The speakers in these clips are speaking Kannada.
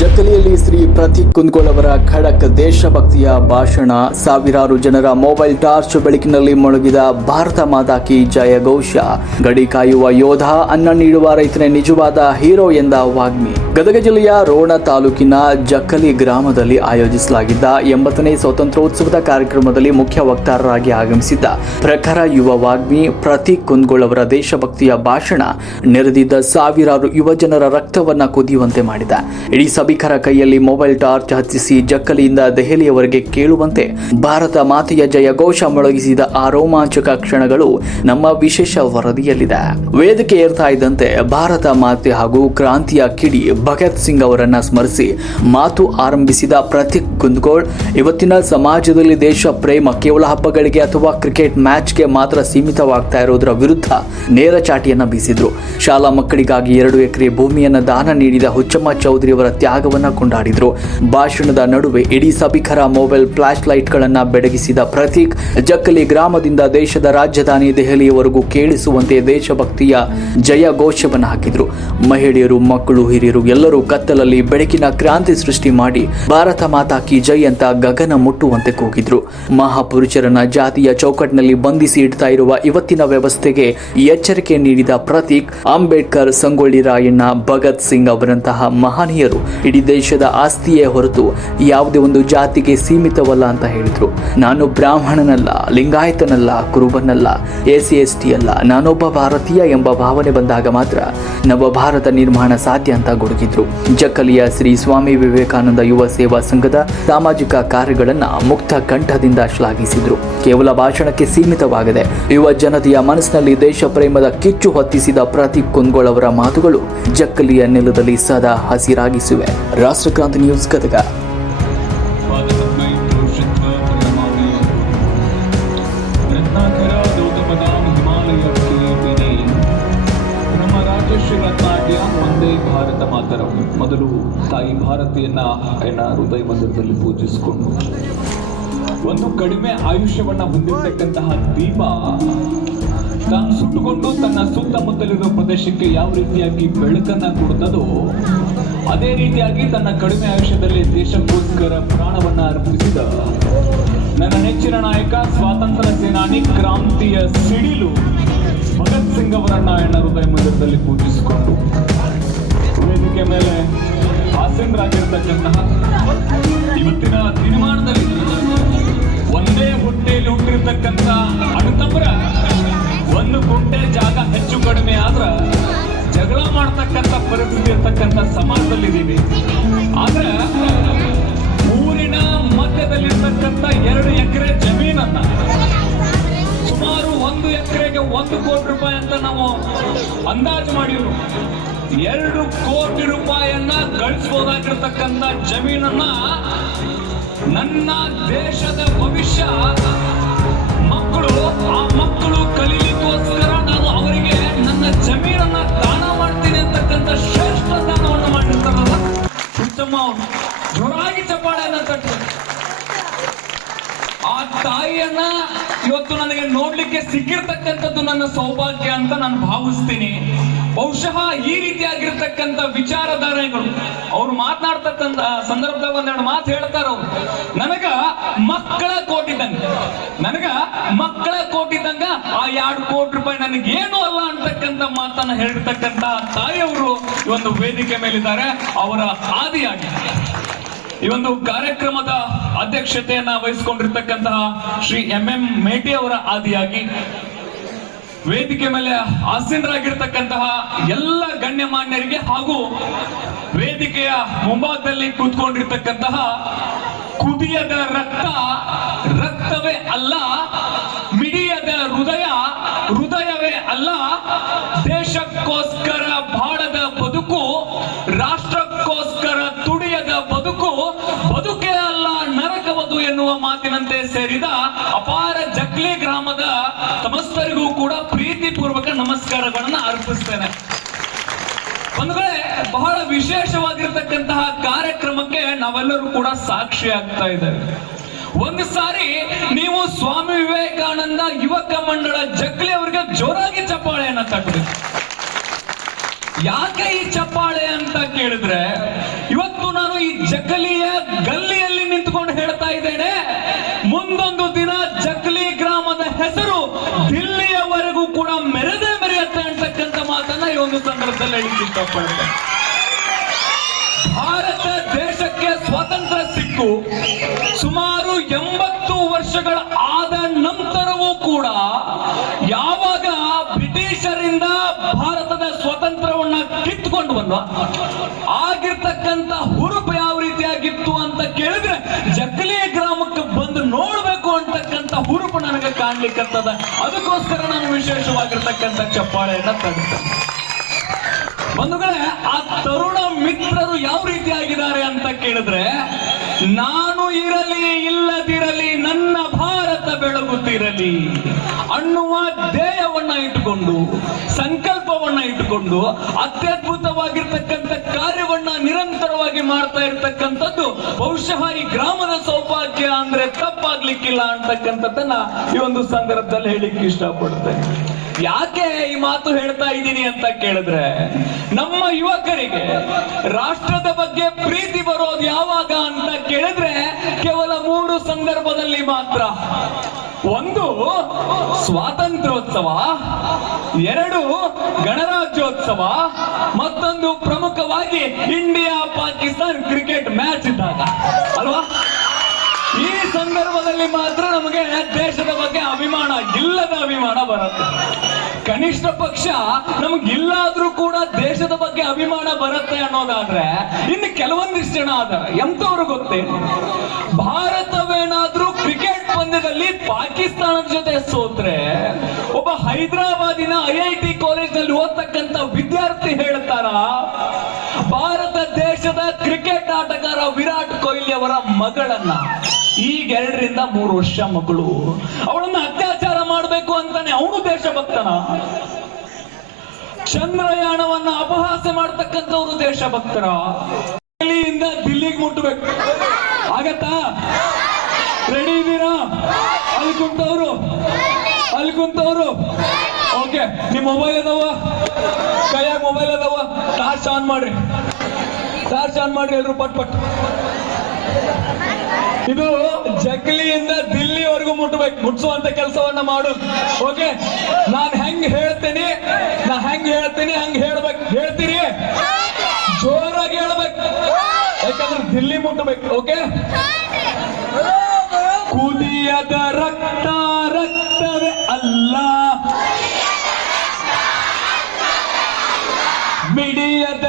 ಜಕ್ಕಲಿಯಲ್ಲಿ ಶ್ರೀ ಪ್ರತೀಕ್ ಕುಂದಗೋಳ್ ಅವರ ಖಡಕ್ ದೇಶಭಕ್ತಿಯ ಭಾಷಣ, ಸಾವಿರಾರು ಜನರ ಮೊಬೈಲ್ ಟಾರ್ಚ್ ಬೆಳಕಿನಲ್ಲಿ ಮುಳುಗಿದ ಭಾರತ ಮಾತಾ ಕಿ ಜಯ ಘೋಷ, ಗಡಿ ಕಾಯುವ ಯೋಧ, ಅನ್ನ ನೀಡುವ ರೈತನೇ ನಿಜವಾದ ಹೀರೋ ಎಂದ ವಾಗ್ಮಿ. ಗದಗ ಜಿಲ್ಲೆಯ ರೋಣ ತಾಲೂಕಿನ ಜಕ್ಕಲಿ ಗ್ರಾಮದಲ್ಲಿ ಆಯೋಜಿಸಲಾಗಿದ್ದ 80ನೇ ಸ್ವಾತಂತ್ರ್ಯೋತ್ಸವದ ಕಾರ್ಯಕ್ರಮದಲ್ಲಿ ಮುಖ್ಯ ವಕ್ತಾರರಾಗಿ ಆಗಮಿಸಿದ್ದ ಪ್ರಖರ ಯುವ ವಾಗ್ಮಿ ಪ್ರತೀಕ್ ಕುಂದಗೋಳ್ ಅವರ ದೇಶಭಕ್ತಿಯ ಭಾಷಣ ನೆರೆದಿದ್ದ ಸಾವಿರಾರು ಯುವ ಜನರ ರಕ್ತವನ್ನ ಕುದಿಯುವಂತೆ ಮಾಡಿದ. ಇಡೀ ಸಭಿಕರ ಕೈಯಲ್ಲಿ ಮೊಬೈಲ್ ಟಾರ್ಚ್ ಹಚ್ಚಿಸಿ ಜಕ್ಕಲಿಯಿಂದ ದೆಹಲಿಯವರೆಗೆ ಕೇಳುವಂತೆ ಭಾರತ ಮಾತೆಯ ಜಯ ಘೋಷ ಮೊಳಗಿಸಿದ ಆ ರೋಮಾಂಚಕ ಕ್ಷಣಗಳು ನಮ್ಮ ವಿಶೇಷ ವರದಿಯಲ್ಲಿದೆ. ವೇದಿಕೆ ಏರ್ತಾ ಇದ್ದಂತೆ ಭಾರತ ಮಾತೆ ಹಾಗೂ ಕ್ರಾಂತಿಯ ಕಿಡಿ ಭಗತ್ ಸಿಂಗ್ ಅವರನ್ನ ಸ್ಮರಿಸಿ ಮಾತು ಆರಂಭಿಸಿದ ಪ್ರತೀಕ್ ಕುಂದಗೋಳ್, ಇವತ್ತಿನ ಸಮಾಜದಲ್ಲಿ ದೇಶ ಪ್ರೇಮ ಕೇವಲ ಹಬ್ಬಗಳಿಗೆ ಅಥವಾ ಕ್ರಿಕೆಟ್ ಮ್ಯಾಚ್ಗೆ ಮಾತ್ರ ಸೀಮಿತವಾಗ್ತಾ ಇರೋದರ ವಿರುದ್ಧ ನೇರ ಚಾಟಿಯನ್ನ ಬೀಸಿದ್ರು. ಶಾಲಾ ಮಕ್ಕಳಿಗಾಗಿ 2 ಎಕರೆ ಭೂಮಿಯನ್ನ ದಾನ ನೀಡಿದ ಹುಚ್ಚಮ್ಮ ಚೌಧರಿ ಅವರ ತ್ಯಾಗವನ್ನ ಕೊಂಡಾಡಿದ್ರು. ಭಾಷಣದ ನಡುವೆ ಇಡೀ ಸಭಿಕರ ಮೊಬೈಲ್ ಫ್ಲಾಶ್ ಲೈಟ್ ಗಳನ್ನ ಬೆಳಗಿಸಿದ ಪ್ರತೀಕ್ ಜಕ್ಕಲಿ ಗ್ರಾಮದಿಂದ ದೇಶದ ರಾಜಧಾನಿ ದೆಹಲಿಯವರೆಗೂ ಕೇಳಿಸುವಂತೆ ದೇಶಭಕ್ತಿಯ ಜಯ ಘೋಷವನ್ನ ಹಾಕಿದ್ರು. ಮಹಿಳೆಯರು, ಮಕ್ಕಳು, ಹಿರಿಯರು ಎಲ್ಲರೂ ಕತ್ತಲಲ್ಲಿ ಬೆಳಕಿನ ಕ್ರಾಂತಿ ಸೃಷ್ಟಿ ಮಾಡಿ ಭಾರತ ಮಾತಾ ಕಿ ಜೈ ಅಂತ ಗಗನ ಮುಟ್ಟುವಂತೆ ಕೂಗಿದ್ರು. ಮಹಾಪುರುಷರನ್ನ ಜಾತಿಯ ಚೌಕಟ್ಟಿನಲ್ಲಿ ಬಂಧಿಸಿ ಇಡ್ತಾ ಇರುವ ಇವತ್ತಿನ ವ್ಯವಸ್ಥೆಗೆ ಎಚ್ಚರಿಕೆ ನೀಡಿದ ಪ್ರತೀಕ್, ಅಂಬೇಡ್ಕರ್, ಸಂಗೊಳ್ಳಿ ರಾಯಣ್ಣ, ಭಗತ್ ಸಿಂಗ್ ಅವರಂತಹ ಮಹನೀಯರು ಇಡೀ ದೇಶದ ಆಸ್ತಿಯೇ ಹೊರತು ಯಾವುದೇ ಒಂದು ಜಾತಿಗೆ ಸೀಮಿತವಲ್ಲ ಅಂತ ಹೇಳಿದ್ರು. ನಾನು ಬ್ರಾಹ್ಮಣನಲ್ಲ, ಲಿಂಗಾಯತನಲ್ಲ, ಕುರುಬನಲ್ಲ, SC/ST ಅಲ್ಲ, ನಾನೊಬ್ಬ ಭಾರತೀಯ ಎಂಬ ಭಾವನೆ ಬಂದಾಗ ಮಾತ್ರ ನವ ಭಾರತ ನಿರ್ಮಾಣ ಸಾಧ್ಯ ಅಂತ ಗುಡುಗಿದ್ರು. ಜಕ್ಕಲಿಯ ಶ್ರೀ ಸ್ವಾಮಿ ವಿವೇಕಾನಂದ ಯುವ ಸೇವಾ ಸಂಘದ ಸಾಮಾಜಿಕ ಕಾರ್ಯಗಳನ್ನ ಮುಕ್ತ ಕಂಠದಿಂದ ಶ್ಲಾಘಿಸಿದ್ರು. ಕೇವಲ ಭಾಷಣಕ್ಕೆ ಸೀಮಿತವಾಗದೆ ಯುವ ಜನತೆಯ ಮನಸ್ಸಿನಲ್ಲಿ ದೇಶ ಪ್ರೇಮದ ಕಿಚ್ಚು ಹೊತ್ತಿಸಿದ ಪ್ರತೀಕ್ ಕುಂದಗೋಳ್ ಅವರ ಮಾತುಗಳು ಜಕ್ಕಲಿಯ ನೆಲದಲ್ಲಿ ಸದಾ ಹಸಿರಾಗಿಸುವೆ. ರಾಷ್ಟ್ರಕ್ರಾಂತಿ ನ್ಯೂಸ್ ಗದಗ. ಒಂದೇ ಭಾರತ ಮಾತರ. ಮೊದಲು ತಾಯಿ ಭಾರತಿಯನ್ನ ಹೃದಯ ಮಂದಿರದಲ್ಲಿ ಪೂಜಿಸಿಕೊಂಡು ಒಂದು ಕಡಿಮೆ ಆಯುಷ್ಯವನ್ನ ಹೊಂದಿರತಕ್ಕಂತಹ ದೀಪ ತಾನು ಸುಟ್ಟುಕೊಂಡು ತನ್ನ ಸುತ್ತಮುತ್ತಲಿರುವ ಪ್ರದೇಶಕ್ಕೆ ಯಾವ ರೀತಿಯಾಗಿ ಬೆಳಕನ್ನ ಕೊಡುತ್ತದೋ ಅದೇ ರೀತಿಯಾಗಿ ತನ್ನ ಕಡಿಮೆ ಆಯುಷ್ಯದಲ್ಲಿ ದೇಶಕ್ಕೋಸ್ಕರ ಪ್ರಾಣವನ್ನ ಅರ್ಪಿಸಿದ ನನ್ನ ನೆಚ್ಚಿನ ನಾಯಕ, ಸ್ವಾತಂತ್ರ್ಯ ಸೇನಾನಿ, ಕ್ರಾಂತಿಯ ಸಿಡಿಲು ಭಗತ್ ಸಿಂಗ್ ಅವರನ್ನ ಹೃದಯ ಮಂದಿರದಲ್ಲಿ ಪೂಜಿಸಿಕೊಂಡು ವೇದಿಕೆ ಮೇಲೆ ಆಸೀನರಾಗಿರ್ತಕ್ಕಂತಹ ಇವತ್ತಿನ ತೀರ್ಮಾನದಲ್ಲಿ ಒಂದೇ ಹೊಟ್ಟೆಯಲ್ಲಿ ಹುಟ್ಟಿರ್ತಕ್ಕಂಥ ಅಣ್ಣತಮ್ಮರ 1 ಗುಂಟೆ ಜಾಗ ಹೆಚ್ಚು ಕಡಿಮೆ ಆದ್ರ ಜಗಳ ಮಾಡ್ತಕ್ಕಂಥ ಪರಿಸ್ಥಿತಿ ಇರ್ತಕ್ಕಂಥ ಸಮಾಜದಲ್ಲಿದ್ದೀವಿ. ಆದ್ರೆ ಊರಿನ ಮಧ್ಯದಲ್ಲಿರ್ತಕ್ಕಂಥ 2 ಎಕರೆ ಜಮೀನನ್ನ ಸುಮಾರು 1 ಎಕರೆಗೆ 1 ಕೋಟಿ ರೂಪಾಯಿ ಅಂತ ನಾವು ಅಂದಾಜು ಮಾಡಿದ್ರು. 2 ಕೋಟಿ ರೂಪಾಯಿಯನ್ನ ಗಳಿಸಬಹುದಾಗಿರ್ತಕ್ಕಂಥ ಜಮೀನನ್ನ ನನ್ನ ದೇಶದ ಭವಿಷ್ಯ ಮಕ್ಕಳು ಕಲೀಲಿಕ್ಕೋಸ್ಕರ ನಾನು ಅವರಿಗೆ ನನ್ನ ಜಮೀನನ್ನ ದಾನ ಮಾಡ್ತೀನಿ ಅಂತಕ್ಕಂಥ ಶ್ರೇಷ್ಠ ದಾನವನ್ನು ಮಾಡಿರ್ತಾರಲ್ಲ ಉತ್ತಮ. ಜೋರಾಗಿ ಚಪ್ಪಾಳೆಯನ್ನ ತಟ್ಟು. ಆ ತಾಯಿಯನ್ನ ಇವತ್ತು ನನಗೆ ನೋಡ್ಲಿಕ್ಕೆ ಸಿಕ್ಕಿರ್ತಕ್ಕಂಥದ್ದು ನನ್ನ ಸೌಭಾಗ್ಯ ಅಂತ ನಾನು ಭಾವಿಸ್ತೀನಿ. ಬಹುಶಃ ಈ ರೀತಿಯಾಗಿರ್ತಕ್ಕಂಥ ವಿಚಾರಧಾರೆಗಳು ಅವ್ರು ಮಾತನಾಡ್ತಕ್ಕಂಥ ಸಂದರ್ಭದಾಗ 1-2 ಮಾತು ಹೇಳ್ತಾರ. ಅವ್ರು ನನಗ ಮಕ್ಕಳ ಕೋಟಿದಂಗ ಆ 2 ಕೋಟಿ ರೂಪಾಯಿ ನನಗೇನು ಅಲ್ಲ ಅಂತಕ್ಕಂಥ ಮಾತನ್ನ ಹೇಳಿರ್ತಕ್ಕಂಥ ತಾಯಿಯವರು ಈ ಒಂದು ವೇದಿಕೆ ಮೇಲಿದ್ದಾರೆ. ಅವರ ಆದಿಯಾಗಿ ಈ ಒಂದು ಕಾರ್ಯಕ್ರಮದ ಅಧ್ಯಕ್ಷತೆಯನ್ನ ವಹಿಸಿಕೊಂಡಿರ್ತಕ್ಕಂತಹ ಶ್ರೀ MM ಮೇಟಿ ಅವರ ಆದಿಯಾಗಿ ವೇದಿಕೆ ಮೇಲೆ ಆಸೀನರಾಗಿರ್ತಕ್ಕಂತಹ ಎಲ್ಲ ಗಣ್ಯಮಾನ್ಯರಿಗೆ ಹಾಗೂ ವೇದಿಕೆಯ ಮುಂಭಾಗದಲ್ಲಿ ಕೂತ್ಕೊಂಡಿರ್ತಕ್ಕಂತಹ ಕುದಿಯದ ರಕ್ತವೇ ಅಲ್ಲ, ಮಿಡಿಯದ ಹೃದಯವೇ ಅಲ್ಲ, ದೇಶಕ್ಕೋಸ್ಕರ ಬಾಳದ ಬದುಕು, ರಾಷ್ಟ್ರಕ್ಕೋಸ್ಕರ ತುಡಿಯದ ಬದುಕೇ ಅಲ್ಲ ನರಕವದು ಎನ್ನುವ ಮಾತಿನಂತೆ ಸೇರಿದ ಅಪಾರ ಜಕ್ಲಿ ಗ್ರಾಮದ ಸಮಸ್ತರಿಗೂ ಕೂಡ ಪ್ರೀತಿಪೂರ್ವಕ ನಮಸ್ಕಾರಗಳನ್ನ ಅರ್ಪಿಸ್ತೇನೆ. ಒಂದು ವೇಳೆ ಬಹಳ ವಿಶೇಷವಾಗಿರ್ತಕ್ಕಂತಹ ಕಾರ್ಯಕ್ರಮಕ್ಕೆ ನಾವೆಲ್ಲರೂ ಕೂಡ ಸಾಕ್ಷಿ ಆಗ್ತಾ ಇದ್ದೇವೆ. ಒಂದು ಸಾರಿ ನೀವು ಸ್ವಾಮಿ ವಿವೇಕಾನಂದ ಯುವಕ ಮಂಡಳ ಜಗ್ಲಿ ಅವರಿಗೆ ಜೋರಾಗಿ ಚಪ್ಪಾಳೆಯನ್ನ ತಟ್ಟಬೇಕು. ಯಾಕೆ ಈ ಚಪ್ಪಾಳೆ ಅಂತ ಕೇಳಿದ್ರೆ, ಇವತ್ತು ನಾನು ಈ ಜಗಲಿಯ ಗಲ್ಲಿಯಲ್ಲಿ ನಿಂತುಕೊಂಡು ಹೇಳ್ತಾ ಇದ್ದೇನೆ, ಮುಂದೊಂದು ದಿನ ಜಗಲಿ ಗ್ರಾಮದ ಹೆಸರು ದಿಲ್ಲಿಯವರೆಗೂ ಕೂಡ ಮೆರೆಯುತ್ತೆ ಅಂತಕ್ಕಂಥ ಮಾತನ್ನ ಈ ಒಂದು ಸಂದರ್ಭದಲ್ಲಿ ಹೇಳಿಕ್ಕೆ ಇಷ್ಟಪಡ್ತೇನೆ. ಭಾರತ ದೇಶಕ್ಕೆ ಸ್ವಾತಂತ್ರ್ಯ ಸಿಕ್ಕು ಸುಮಾರು 80 ವರ್ಷಗಳ ಆದ ನಂತರವೂ ಕೂಡ ಯಾವಾಗ ಬ್ರಿಟಿಷರಿಂದ ಭಾರತದ ಸ್ವಾತಂತ್ರ್ಯವನ್ನ ಕಿತ್ತುಕೊಂಡು ಬಂದ್ವ, ಆಗಿರ್ತಕ್ಕಂಥ ಹುರುಪು ಯಾವ ರೀತಿಯಾಗಿತ್ತು ಅಂತ ಕೇಳಿದ್ರೆ ಜಗಲಿ ಗ್ರಾಮಕ್ಕೆ ಬಂದು ನೋಡ್ಬೇಕು ಅಂತಕ್ಕಂಥ ಹುರುಪು ನನಗೆ ಕಾಣ್ಲಿಕ್ಕಂತದ. ಅದಕ್ಕೋಸ್ಕರ ನಾನು ವಿಶೇಷವಾಗಿರ್ತಕ್ಕಂಥ ಚಪ್ಪಾಳೆಯನ್ನ ತಡ್ತೇನೆ. ಬಂಧುಗಳೇ, ಆ ತರುಣ ಮಿತ್ರರು ಯಾವ ರೀತಿಯಾಗಿದ್ದಾರೆ ಅಂತ ಕೇಳಿದ್ರೆ, ನಾನು ಇರಲಿ ಇಲ್ಲದಿರಲಿ ನನ್ನ ಭಾರತ ಬೆಳಗುತ್ತಿರಲಿ ಅನ್ನುವ ಧ್ಯೇಯವನ್ನ ಇಟ್ಟುಕೊಂಡು, ಸಂಕಲ್ಪವನ್ನ ಇಟ್ಟುಕೊಂಡು ಅತ್ಯದ್ಭುತವಾಗಿರ್ತಕ್ಕಂಥ ಕಾರ್ಯವನ್ನ ನಿರಂತರವಾಗಿ ಮಾಡ್ತಾ ಇರ್ತಕ್ಕಂಥದ್ದು ಬಹುಶಃ ಈ ಗ್ರಾಮದ ಸೌಭಾಗ್ಯ ಅಂದ್ರೆ ತಪ್ಪಾಗ್ಲಿಕ್ಕಿಲ್ಲ ಅಂತಕ್ಕಂಥದ್ದನ್ನ ಈ ಒಂದು ಸಂದರ್ಭದಲ್ಲಿ ಹೇಳಿಕ್ಕೆ ಇಷ್ಟಪಡ್ತೇನೆ. ಯಾಕೆ ಈ ಮಾತು ಹೇಳ್ತಾ ಇದ್ದೀನಿ ಅಂತ ಕೇಳಿದ್ರೆ, ನಮ್ಮ ಯುವಕರಿಗೆ ರಾಷ್ಟ್ರದ ಬಗ್ಗೆ ಪ್ರೀತಿ ಬರೋದು ಯಾವಾಗ ಅಂತ ಕೇಳಿದ್ರೆ ಕೇವಲ 3 ಸಂದರ್ಭದಲ್ಲಿ ಮಾತ್ರ. ಒಂದು ಸ್ವಾತಂತ್ರ್ಯೋತ್ಸವ, 2 ಗಣರಾಜ್ಯೋತ್ಸವ, ಮತ್ತೊಂದು ಪ್ರಮುಖವಾಗಿ ಇಂಡಿಯಾ ಪಾಕಿಸ್ತಾನ್ ಕ್ರಿಕೆಟ್ ಮ್ಯಾಚ್ ಇದ್ದಾಗ ಅಲ್ವಾ. ಈ ಸಂದರ್ಭದಲ್ಲಿ ಮಾತ್ರ ನಮಗೆ ದೇಶದ ಬಗ್ಗೆ ಅಭಿಮಾನ, ಇಲ್ಲದ ಅಭಿಮಾನ ಬರುತ್ತೆ. ಕನಿಷ್ಠ ಪಕ್ಷ ನಮಗಿಲ್ಲಾದ್ರೂ ಕೂಡ ದೇಶದ ಬಗ್ಗೆ ಅಭಿಮಾನ ಬರುತ್ತೆ ಅನ್ನೋದಾದ್ರೆ, ಇನ್ನು ಕೆಲವೊಂದಿಷ್ಟು ಜನ ಆದ್ರೆ ಎಂತವ್ರು ಗೊತ್ತೇ, ಭಾರತವೇನಾದ್ರೂ ಕ್ರಿಕೆಟ್ ಪಂದ್ಯದಲ್ಲಿ ಪಾಕಿಸ್ತಾನದ ಜೊತೆ ಸೋತ್ರೆ ಒಬ್ಬ ಹೈದರಾಬಾದಿನ IIT ಕಾಲೇಜ್ನಲ್ಲಿ ಓದ್ತಕ್ಕಂಥ ವಿದ್ಯಾರ್ಥಿ ಹೇಳ್ತಾರ, ಭಾರತ ದೇಶದ ಕ್ರಿಕೆಟ್ ಆಟಗಾರ ವಿರಾಟ್ ಕೊಹ್ಲಿ ಅವರ ಮಗಳನ್ನ, ಈಗ 2 ರಿಂದ 3 ವರ್ಷ ಮಗಳು, ಅವಳನ್ನ ಅತ್ಯಾಚಾರ ಮಾಡಬೇಕು ಅಂತಾನೆ ಅವನು ದೇಶಭಕ್ತನ. ಚಂದ್ರಯಾನವನ್ನ ಅಪಹಾಸ ಮಾಡ್ತಕ್ಕಂಥವ್ರು ದೇಶಭಕ್ತರ. ಡೆಲ್ಲಿಯಿಂದ ದಿಲ್ಲಿಗೆ ಮುಟ್ಟಬೇಕು, ಆಗತ್ತಾ? ರೆಡಿ ಇದ್ದೀರಾ? ಅಲ್ಲಿ ಕುಂತವ್ರು ಓಕೆ. ನಿಮ್ ಮೊಬೈಲ್ ಅದಾವ, ಕೈಯಾಗ ಮೊಬೈಲ್ ಅದಾವ, ಟಾರ್ಚ್ ಆನ್ ಮಾಡ್ರಿ ಎಲ್ರು ಪಟ್. ಇದು ಜಗಲಿಯಿಂದ ದಿಲ್ಲಿವರೆಗೂ ಮುಟ್ಸುವಂತ ಕೆಲಸವನ್ನ ಮಾಡೋದು. ಓಕೆ, ನಾನ್ ಹೆಂಗ್ ಹೇಳ್ತೇನೆ ಹಂಗ್ ಹೇಳ್ಬೇಕು. ಹೇಳ್ತೀರಿ? ಜೋರಾಗಿ ಹೇಳ್ಬೇಕು, ಯಾಕಂದ್ರೆ ದಿಲ್ಲಿ ಮುಟ್ಟಬೇಕು. ಓಕೆ, ಕುದಿಯದ ರಕ್ತವೇ ಅಲ್ಲ, ಮಿಡಿಯದ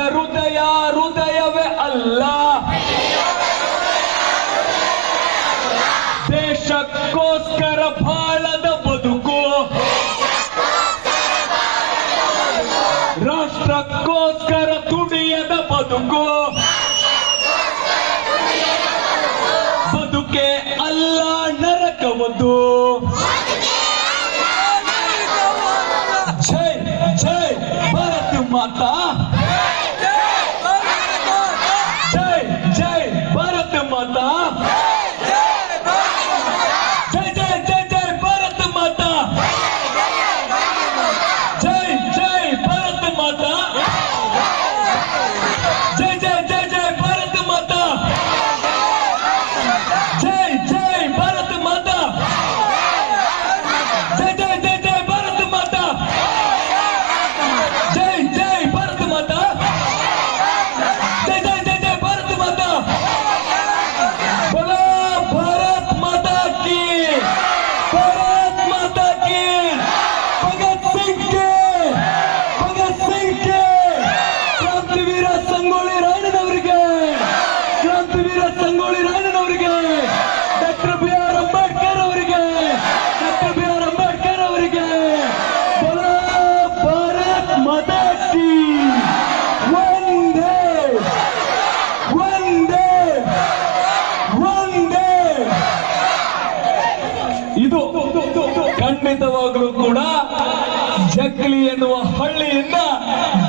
ಹೃದಯವೇ ಅಲ್ಲ, ದೇಶಕ್ಕೋಸ್ಕರ ಬಾಳದ ಬದುಕು, ರಾಷ್ಟ್ರಕ್ಕೋಸ್ಕರ ತುಡಿಯದ ಬದುಕು, ಬದುಕೆ ಅಲ್ಲ ನರಕವದು. ಜೈ ಜೈ ಭಾರತ ಮಾತಾ, ಜೈ ಜೈ ಭಾರತ ಮಾತಾ, ಜೈ ಜೈ ಜೈ ಜೈ ಭಾರತ ಮಾತಾ, ಜೈ ಜೈ ಭಾರತ ಮಾತಾ, ಜೈ ಜೈ ಜೈ ಜೈ ಭಾರತ ಮಾತಾ, ಜೈ ಜೈ ಭಾರತ ಮಾತಾ, ಜೈ ಜೈ ಜೈ ಜೈ ಭಾರತ ಮಾತಾ, ಜೈ ಜೈ ಭಾರತ ಮಾತಾ, ಜೈ ಜೈ ಜೈ ಜೈ ಭಾರತ ಮಾತಾ. बोलो भारत माता की, भारत माता की, भगत सिंह के क्रांतिवीर ಸಂಗೊಳ್ಳಿ ರಾಯಣ್ಣನವರಿಗೆ, ಡಾಕ್ಟರ್ BR ಅಂಬೇಡ್ಕರ್ ಅವರಿಗೆ, बोलो भारत माता की, ವಂದೇ ವಂದೇ ವಂದೇ. ಇದು ಖಂಡಿತವಾಗ್ಲೂ ಕೂಡ ಜಗ್ಲಿ ಎನ್ನುವ ಹಳ್ಳಿಯಿಂದ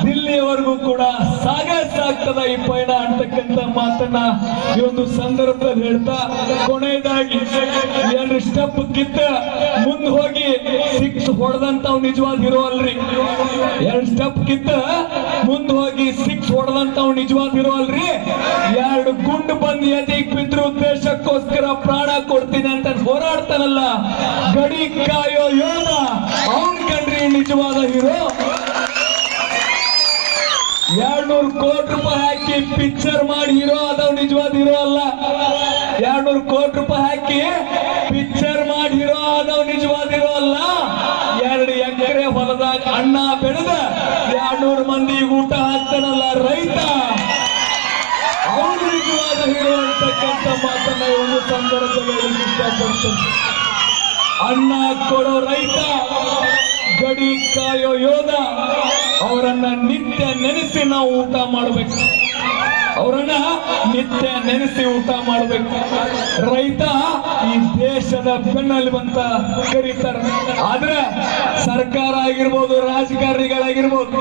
ದಿಲ್ಲಿಯವರೆಗೂ ಕೂಡ ಸಾಗೇ ಸಾಗ್ತದ ಈ ಪಯಣ ಅಂತಕ್ಕಂಥ ಮಾತನ್ನ ಈ ಒಂದು ಸಂದರ್ಭದಲ್ಲಿ ಹೇಳ್ತಾ, ಕೊನೆಯದಾಗಿ 2 ಸ್ಟೆಪ್ ಕಿತ್ತ ಮುಂದೆ ಹೋಗಿ 6 ಹೊಡೆದಂತವ್ ನಿಜವಾದ ಹೀರೋ ಅಲ್ರಿ. 2 ಸ್ಟೆಪ್ ಕಿತ್ತ ಮುಂದೆ ಹೋಗಿ 6 ಹೊಡೆದಂತವ್ ನಿಜವಾದ ಹೀರೋ ಅಲ್ರಿ. 2 ಗುಂಡು ಬಂದು ಎದೆಗ್ ಬಿದ್ರು ದೇಶಕ್ಕೋಸ್ಕರ ಪ್ರಾಣ ಕೊಡ್ತೀನಿ ಅಂತ ಹೋರಾಡ್ತಾನಲ್ಲ, ಗಡಿ ಕಾಯೋ ಯೋಧ, ಅವನ್ ಕಂಡ್ರಿ ನಿಜವಾದ ಹೀರೋ. 200 ಕೋಟಿ ರೂಪಾಯಿ ಹಾಕಿ ಪಿಕ್ಚರ್ ಮಾಡಿ ಹೀರೋ ಆದವ್ ನಿಜವಾದ ಹೀರೋ ಅಲ್ಲ. 200 ಕೋಟಿ ರೂಪಾಯಿ ಹಾಕಿ ಪಿಕ್ಚರ್ ಮಾಡಿ ಹೀರೋ ಆದವ್ ನಿಜವಾದ ಹೀರೋ ಅಲ್ಲ. 2 ಎಕರೆ ಹೊಲದಾಗ ಅಣ್ಣ ಬೆಳೆದ 200 ಮಂದಿ ಊಟ ಹಾಕ್ತಾನಲ್ಲ ರೈತ, ಅವನು ನಿಜವಾದ ಹೀರೋ ಅಂತಕ್ಕಂಥ ಮಾತನ್ನ ಈ ಒಂದು ಸಂದರ್ಭದಲ್ಲಿ ಹೇಳಲಿಕ್ಕೆ ಇಷ್ಟಪಡ್ತೇನೆ. ಅನ್ನ ಕೊಡೋ ರೈತ, ಗಡಿ ಕಾಯೋ ಯೋಧ, ಅವರನ್ನ ನಿತ್ಯ ನೆನೆಸಿ ನಾವು ಊಟ ಮಾಡಬೇಕು. ಅವರನ್ನ ನಿತ್ಯ ನೆನೆಸಿ ಊಟ ಮಾಡಬೇಕು. ರೈತ ಈ ದೇಶದ ಬೆನ್ನೆಲುಬು ಅಂತ ಕರೀತಾರೆ. ಆದ್ರೆ ಸರ್ಕಾರ ಆಗಿರ್ಬೋದು, ರಾಜಕಾರಣಿಗಳಾಗಿರ್ಬೋದು,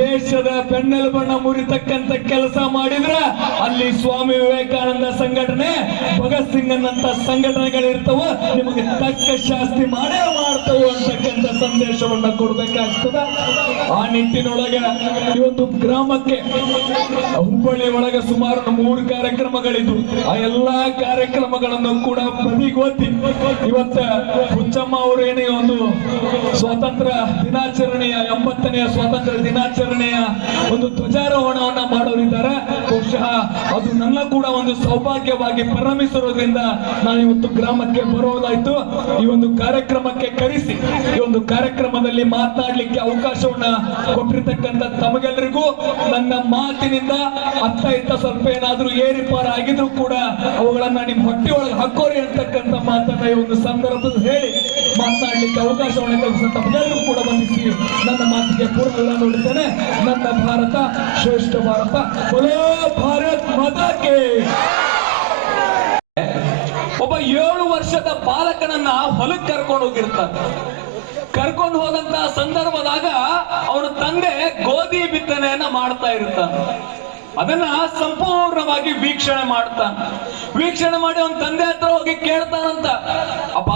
ದೇಶದ ಬೆನ್ನೆಲುಬನ್ನ ಮುರಿತಕ್ಕಂತ ಕೆಲಸ ಮಾಡಿದ್ರೆ ಅಲ್ಲಿ ಸ್ವಾಮಿ ವಿವೇಕಾನಂದ ಸಂಘಟನೆ, ಭಗತ್ ಸಿಂಗ್ನಂತ ಸಂಘಟನೆಗಳಿರ್ತವ, ನಿಮಗೆ ತಕ್ಕ ಶಾಸ್ತಿ ಮಾಡೇ ಮಾಡ್ತವೆ ಅಂತಕ್ಕಂಥ ಸಂದೇಶವನ್ನ ಕೊಡ್ಬೇಕಾಗ್ತದ. ಆ ನಿಟ್ಟಿನೊಳಗೆ ಈ ಒಂದು ಗ್ರಾಮಕ್ಕೆ ಹುಬ್ಬಳ್ಳಿ ಒಳಗೆ ಸುಮಾರು 3 ಕಾರ್ಯಕ್ರಮಗಳಿದ್ದು, ಆ ಎಲ್ಲಾ ಕಾರ್ಯಕ್ರಮಗಳನ್ನು ಕೂಡ ಬದಿಗೊತ್ತಿ ಇವತ್ತ ಹುಚ್ಚಮ್ಮ ಅವರು ಏನೇ ಒಂದು ಸ್ವಾತಂತ್ರ್ಯ ದಿನಾಚರಣೆಯ 80ನೇ ಸ್ವಾತಂತ್ರ್ಯ ದಿನಾಚರಣೆಯ ಒಂದು ಧ್ವಜಾರೋಹಣವನ್ನ ಮಾಡೋರಿದ್ದಾರೆ. ಬಹುಶಃ ಅದು ನನ್ನ ಕೂಡ ಒಂದು ಸೌಭಾಗ್ಯವಾಗಿ ಪರಿಣಮಿಸಿರೋದ್ರಿಂದ ನಾನು ಇವತ್ತು ಗ್ರಾಮಕ್ಕೆ ಬರೋದಾಯ್ತು. ಈ ಒಂದು ಕಾರ್ಯಕ್ರಮಕ್ಕೆ ಕರೆಸಿ ಈ ಒಂದು ಕಾರ್ಯಕ್ರಮದಲ್ಲಿ ಮಾತನಾಡ್ಲಿಕ್ಕೆ ಅವಕಾಶವನ್ನ ಕೊಟ್ಟಿರ್ತಕ್ಕಂಥ ತಮಗೆಲ್ಲರಿಗೂ ನನ್ನ ಮಾತಿನಿಂದ ಅತ್ತ ಇತ್ತ ಸ್ವಲ್ಪ ಏನಾದ್ರೂ ಏರಿಪಾರ ಆಗಿದ್ರು ಕೂಡ ಅವುಗಳನ್ನ ನಿಮ್ಮ ಹೊಟ್ಟೆ ಒಳಗೆ ಹಾಕೋರಿ ಅಂತಕ್ಕಂಥ ಮಾತನ್ನ ಈ ಒಂದು ಸಂದರ್ಭದಲ್ಲಿ ಹೇಳಿ ಮಾತನಾಡ್ಲಿಕ್ಕೆ ಅವಕಾಶವನ್ನು ಕಲ್ಪಿಸಿದ ತಮಗೆಲ್ಲರೂ ಕೂಡ ಬಂಧಿಸಿ ನನ್ನ ಮಾತಿಗೆ ಪೂರ್ಣ ವಿರಾಮ ನೋಡುತ್ತೇನೆ. ನನ್ನ ಭಾರತ ಶ್ರೇಷ್ಠ ಭಾರತ, ಬೋಲೋ ಭಾರತ್ ಮಾತಾಕ್ಕೆ. ಒಬ್ಬ 7 ವರ್ಷದ ಬಾಲಕನನ್ನ ಹೊಲಕ್ಕೆ ಕರ್ಕೊಂಡು ಹೋಗಿರ್ತಾನೆ. ಕರ್ಕೊಂಡು ಹೋದಂತ ಸಂದರ್ಭದಾಗ ಅವನ ತಂದೆ ಗೋಧಿ ಬಿತ್ತನೆಯನ್ನ ಮಾಡ್ತಾ ಇರ್ತಾನೆ. ಅದನ್ನ ಸಂಪೂರ್ಣವಾಗಿ ವೀಕ್ಷಣೆ ಮಾಡ್ತಾನೆ. ವೀಕ್ಷಣೆ ಮಾಡಿ ಅವನ ತಂದೆ ಹತ್ರ ಹೋಗಿ ಕೇಳ್ತಾನಂತ, ಅಪ್ಪ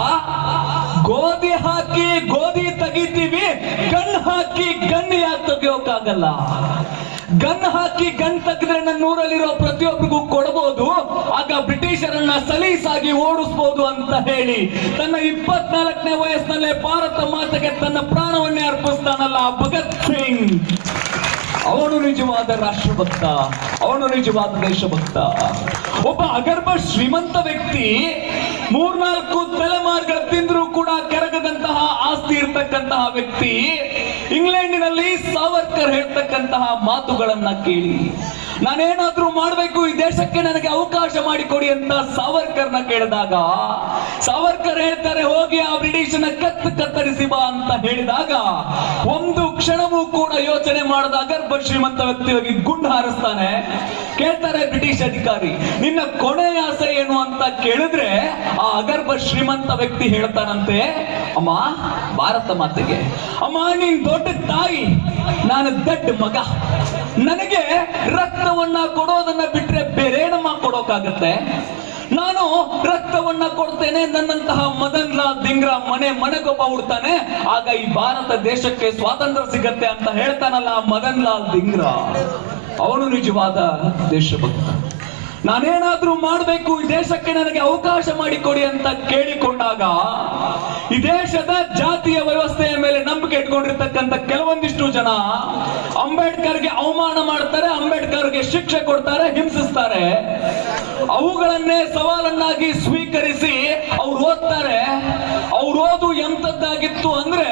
ಗೋಧಿ ಹಾಕಿ ಗೋಧಿ ತೆಗಿತೀವಿ, ಗನ್ ಹಾಕಿ ಗನ್ ಯಾಕೆ ತೆಗಿಯೋಕ್ಕಾಗಲ್ಲ? ಗನ್ ಹಾಕಿ ಗನ್ ತೆಗೆದ್ರೆ ನನ್ನ ಊರಲ್ಲಿರೋ ಪ್ರತಿಯೊಬ್ಬರಿಗೂ ಕೊಡಬಹುದು, ಆಗ ಬ್ರಿಟಿಷರನ್ನ ಸಲೀಸಾಗಿ ಓಡಿಸಬಹುದು ಅಂತ ಹೇಳಿ ತನ್ನ 24ನೇ ವಯಸ್ಸಿನಲ್ಲೇ ಭಾರತ ಮಾತೆಗೆ ತನ್ನ ಪ್ರಾಣವನ್ನೇ ಅರ್ಪಿಸ್ತಾನಲ್ಲ ಭಗತ್ ಸಿಂಗ್. ಅವನು ನಿಜವಾದ ರಾಷ್ಟ್ರಭಕ್ತ, ಅವನು ನಿಜವಾದ ದೇಶಭಕ್ತ. ಒಬ್ಬ ಅಗರ್ಭ ಶ್ರೀಮಂತ ವ್ಯಕ್ತಿ 3-4 ತಲೆಮಾರುಗಳ ತಿಂದರೂ ಕೂಡ ಕೆರಗದಂತಹ ಆಸ್ತಿ ಇರ್ತಕ್ಕಂತಹ ವ್ಯಕ್ತಿ ಇಂಗ್ಲೆಂಡಿನಲ್ಲಿ ಸಾವರ್ಕರ್ ಹೇಳ್ತಕ್ಕಂತಹ ಮಾತುಗಳನ್ನ ಕೇಳಿ, ನಾನೇನಾದ್ರೂ ಮಾಡಬೇಕು, ಈ ದೇಶಕ್ಕೆ ನನಗೆ ಅವಕಾಶ ಮಾಡಿಕೊಡಿ ಅಂತ ಸಾವರ್ಕರ್ನ ಕೇಳಿದಾಗ ಸಾವರ್ಕರ್ ಹೇಳ್ತಾರೆ, ಹೋಗಿ ಆ ಬ್ರಿಟಿಷನ ಕತ್ತರಿಸಿ ಬಾ ಅಂತ ಹೇಳಿದಾಗ ಒಂದು ಕ್ಷಣವೂ ಕೂಡ ಯೋಚನೆ ಮಾಡದ ಅಗರ್ಭ ಶ್ರೀಮಂತ ವ್ಯಕ್ತಿ ಹೋಗಿ ಗುಂಡು ಹಾರಿಸ್ತಾನೆ. ಕೇಳ್ತಾರೆ ಬ್ರಿಟಿಷ್ ಅಧಿಕಾರಿ, ನಿನ್ನ ಕೊನೆಯ ಆಸೆ ಏನು ಅಂತ ಕೇಳಿದ್ರೆ ಆ ಅಗರ್ಭ ಶ್ರೀಮಂತ ವ್ಯಕ್ತಿ ಹೇಳ್ತಾನಂತೆ, ಅಮ್ಮ ಭಾರತ ಮಾತೆಗೆ, ಅಮ್ಮ ನೀನ್ ದೊಡ್ಡ ತಾಯಿ, ನಾನು ದೊಡ್ಡ ಮಗ, ನನಗೆ ರಕ್ತವನ್ನ ಕೊಡೋದನ್ನ ಬಿಟ್ರೆ ಬೇರೇನಮ್ಮ ಕೊಡೋಕಾಗತ್ತೆ? ನಾನು ರಕ್ತವನ್ನ ಕೊಡ್ತೇನೆ, ನನ್ನಂತಹ ಮದನ್ ಲಾಲ್ ಧಿಂಗ್ರಾ ಮನೆಗೊಬ್ಬ ಹುಡ್ತಾನೆ, ಆಗ ಈ ಭಾರತ ದೇಶಕ್ಕೆ ಸ್ವಾತಂತ್ರ್ಯ ಸಿಗತ್ತೆ ಅಂತ ಹೇಳ್ತಾನಲ್ಲ ಮದನ್ ಲಾಲ್ ಧಿಂಗ್ರಾ. ಅವನು ನಿಜವಾದ ದೇಶಭಕ್ತ. ನಾನೇನಾದ್ರೂ ಮಾಡಬೇಕು, ಈ ದೇಶಕ್ಕೆ ನನಗೆ ಅವಕಾಶ ಮಾಡಿಕೊಡಿ ಅಂತ ಕೇಳಿಕೊಂಡಾಗ ಈ ದೇಶದ ಜಾತಿಯ ವ್ಯವಸ್ಥೆಯ ಮೇಲೆ ನಂಬಿಕೆ ಇಟ್ಕೊಂಡಿರ್ತಕ್ಕಂಥ ಕೆಲವೊಂದಿಷ್ಟು ಜನ ಅಂಬೇಡ್ಕರ್ಗೆ ಅವಮಾನ ಮಾಡ್ತಾರೆ, ಅಂಬೇಡ್ಕರ್ಗೆ ಶಿಕ್ಷೆ ಕೊಡ್ತಾರೆ, ಹಿಂಸಿಸ್ತಾರೆ. ಅವುಗಳನ್ನೇ ಸವಾಲನ್ನಾಗಿ ಸ್ವೀಕರಿಸಿ ಅವ್ರು ಓದ್ತಾರೆ. ಅವ್ರು ಓದು ಎಂತದ್ದಾಗಿತ್ತು ಅಂದ್ರೆ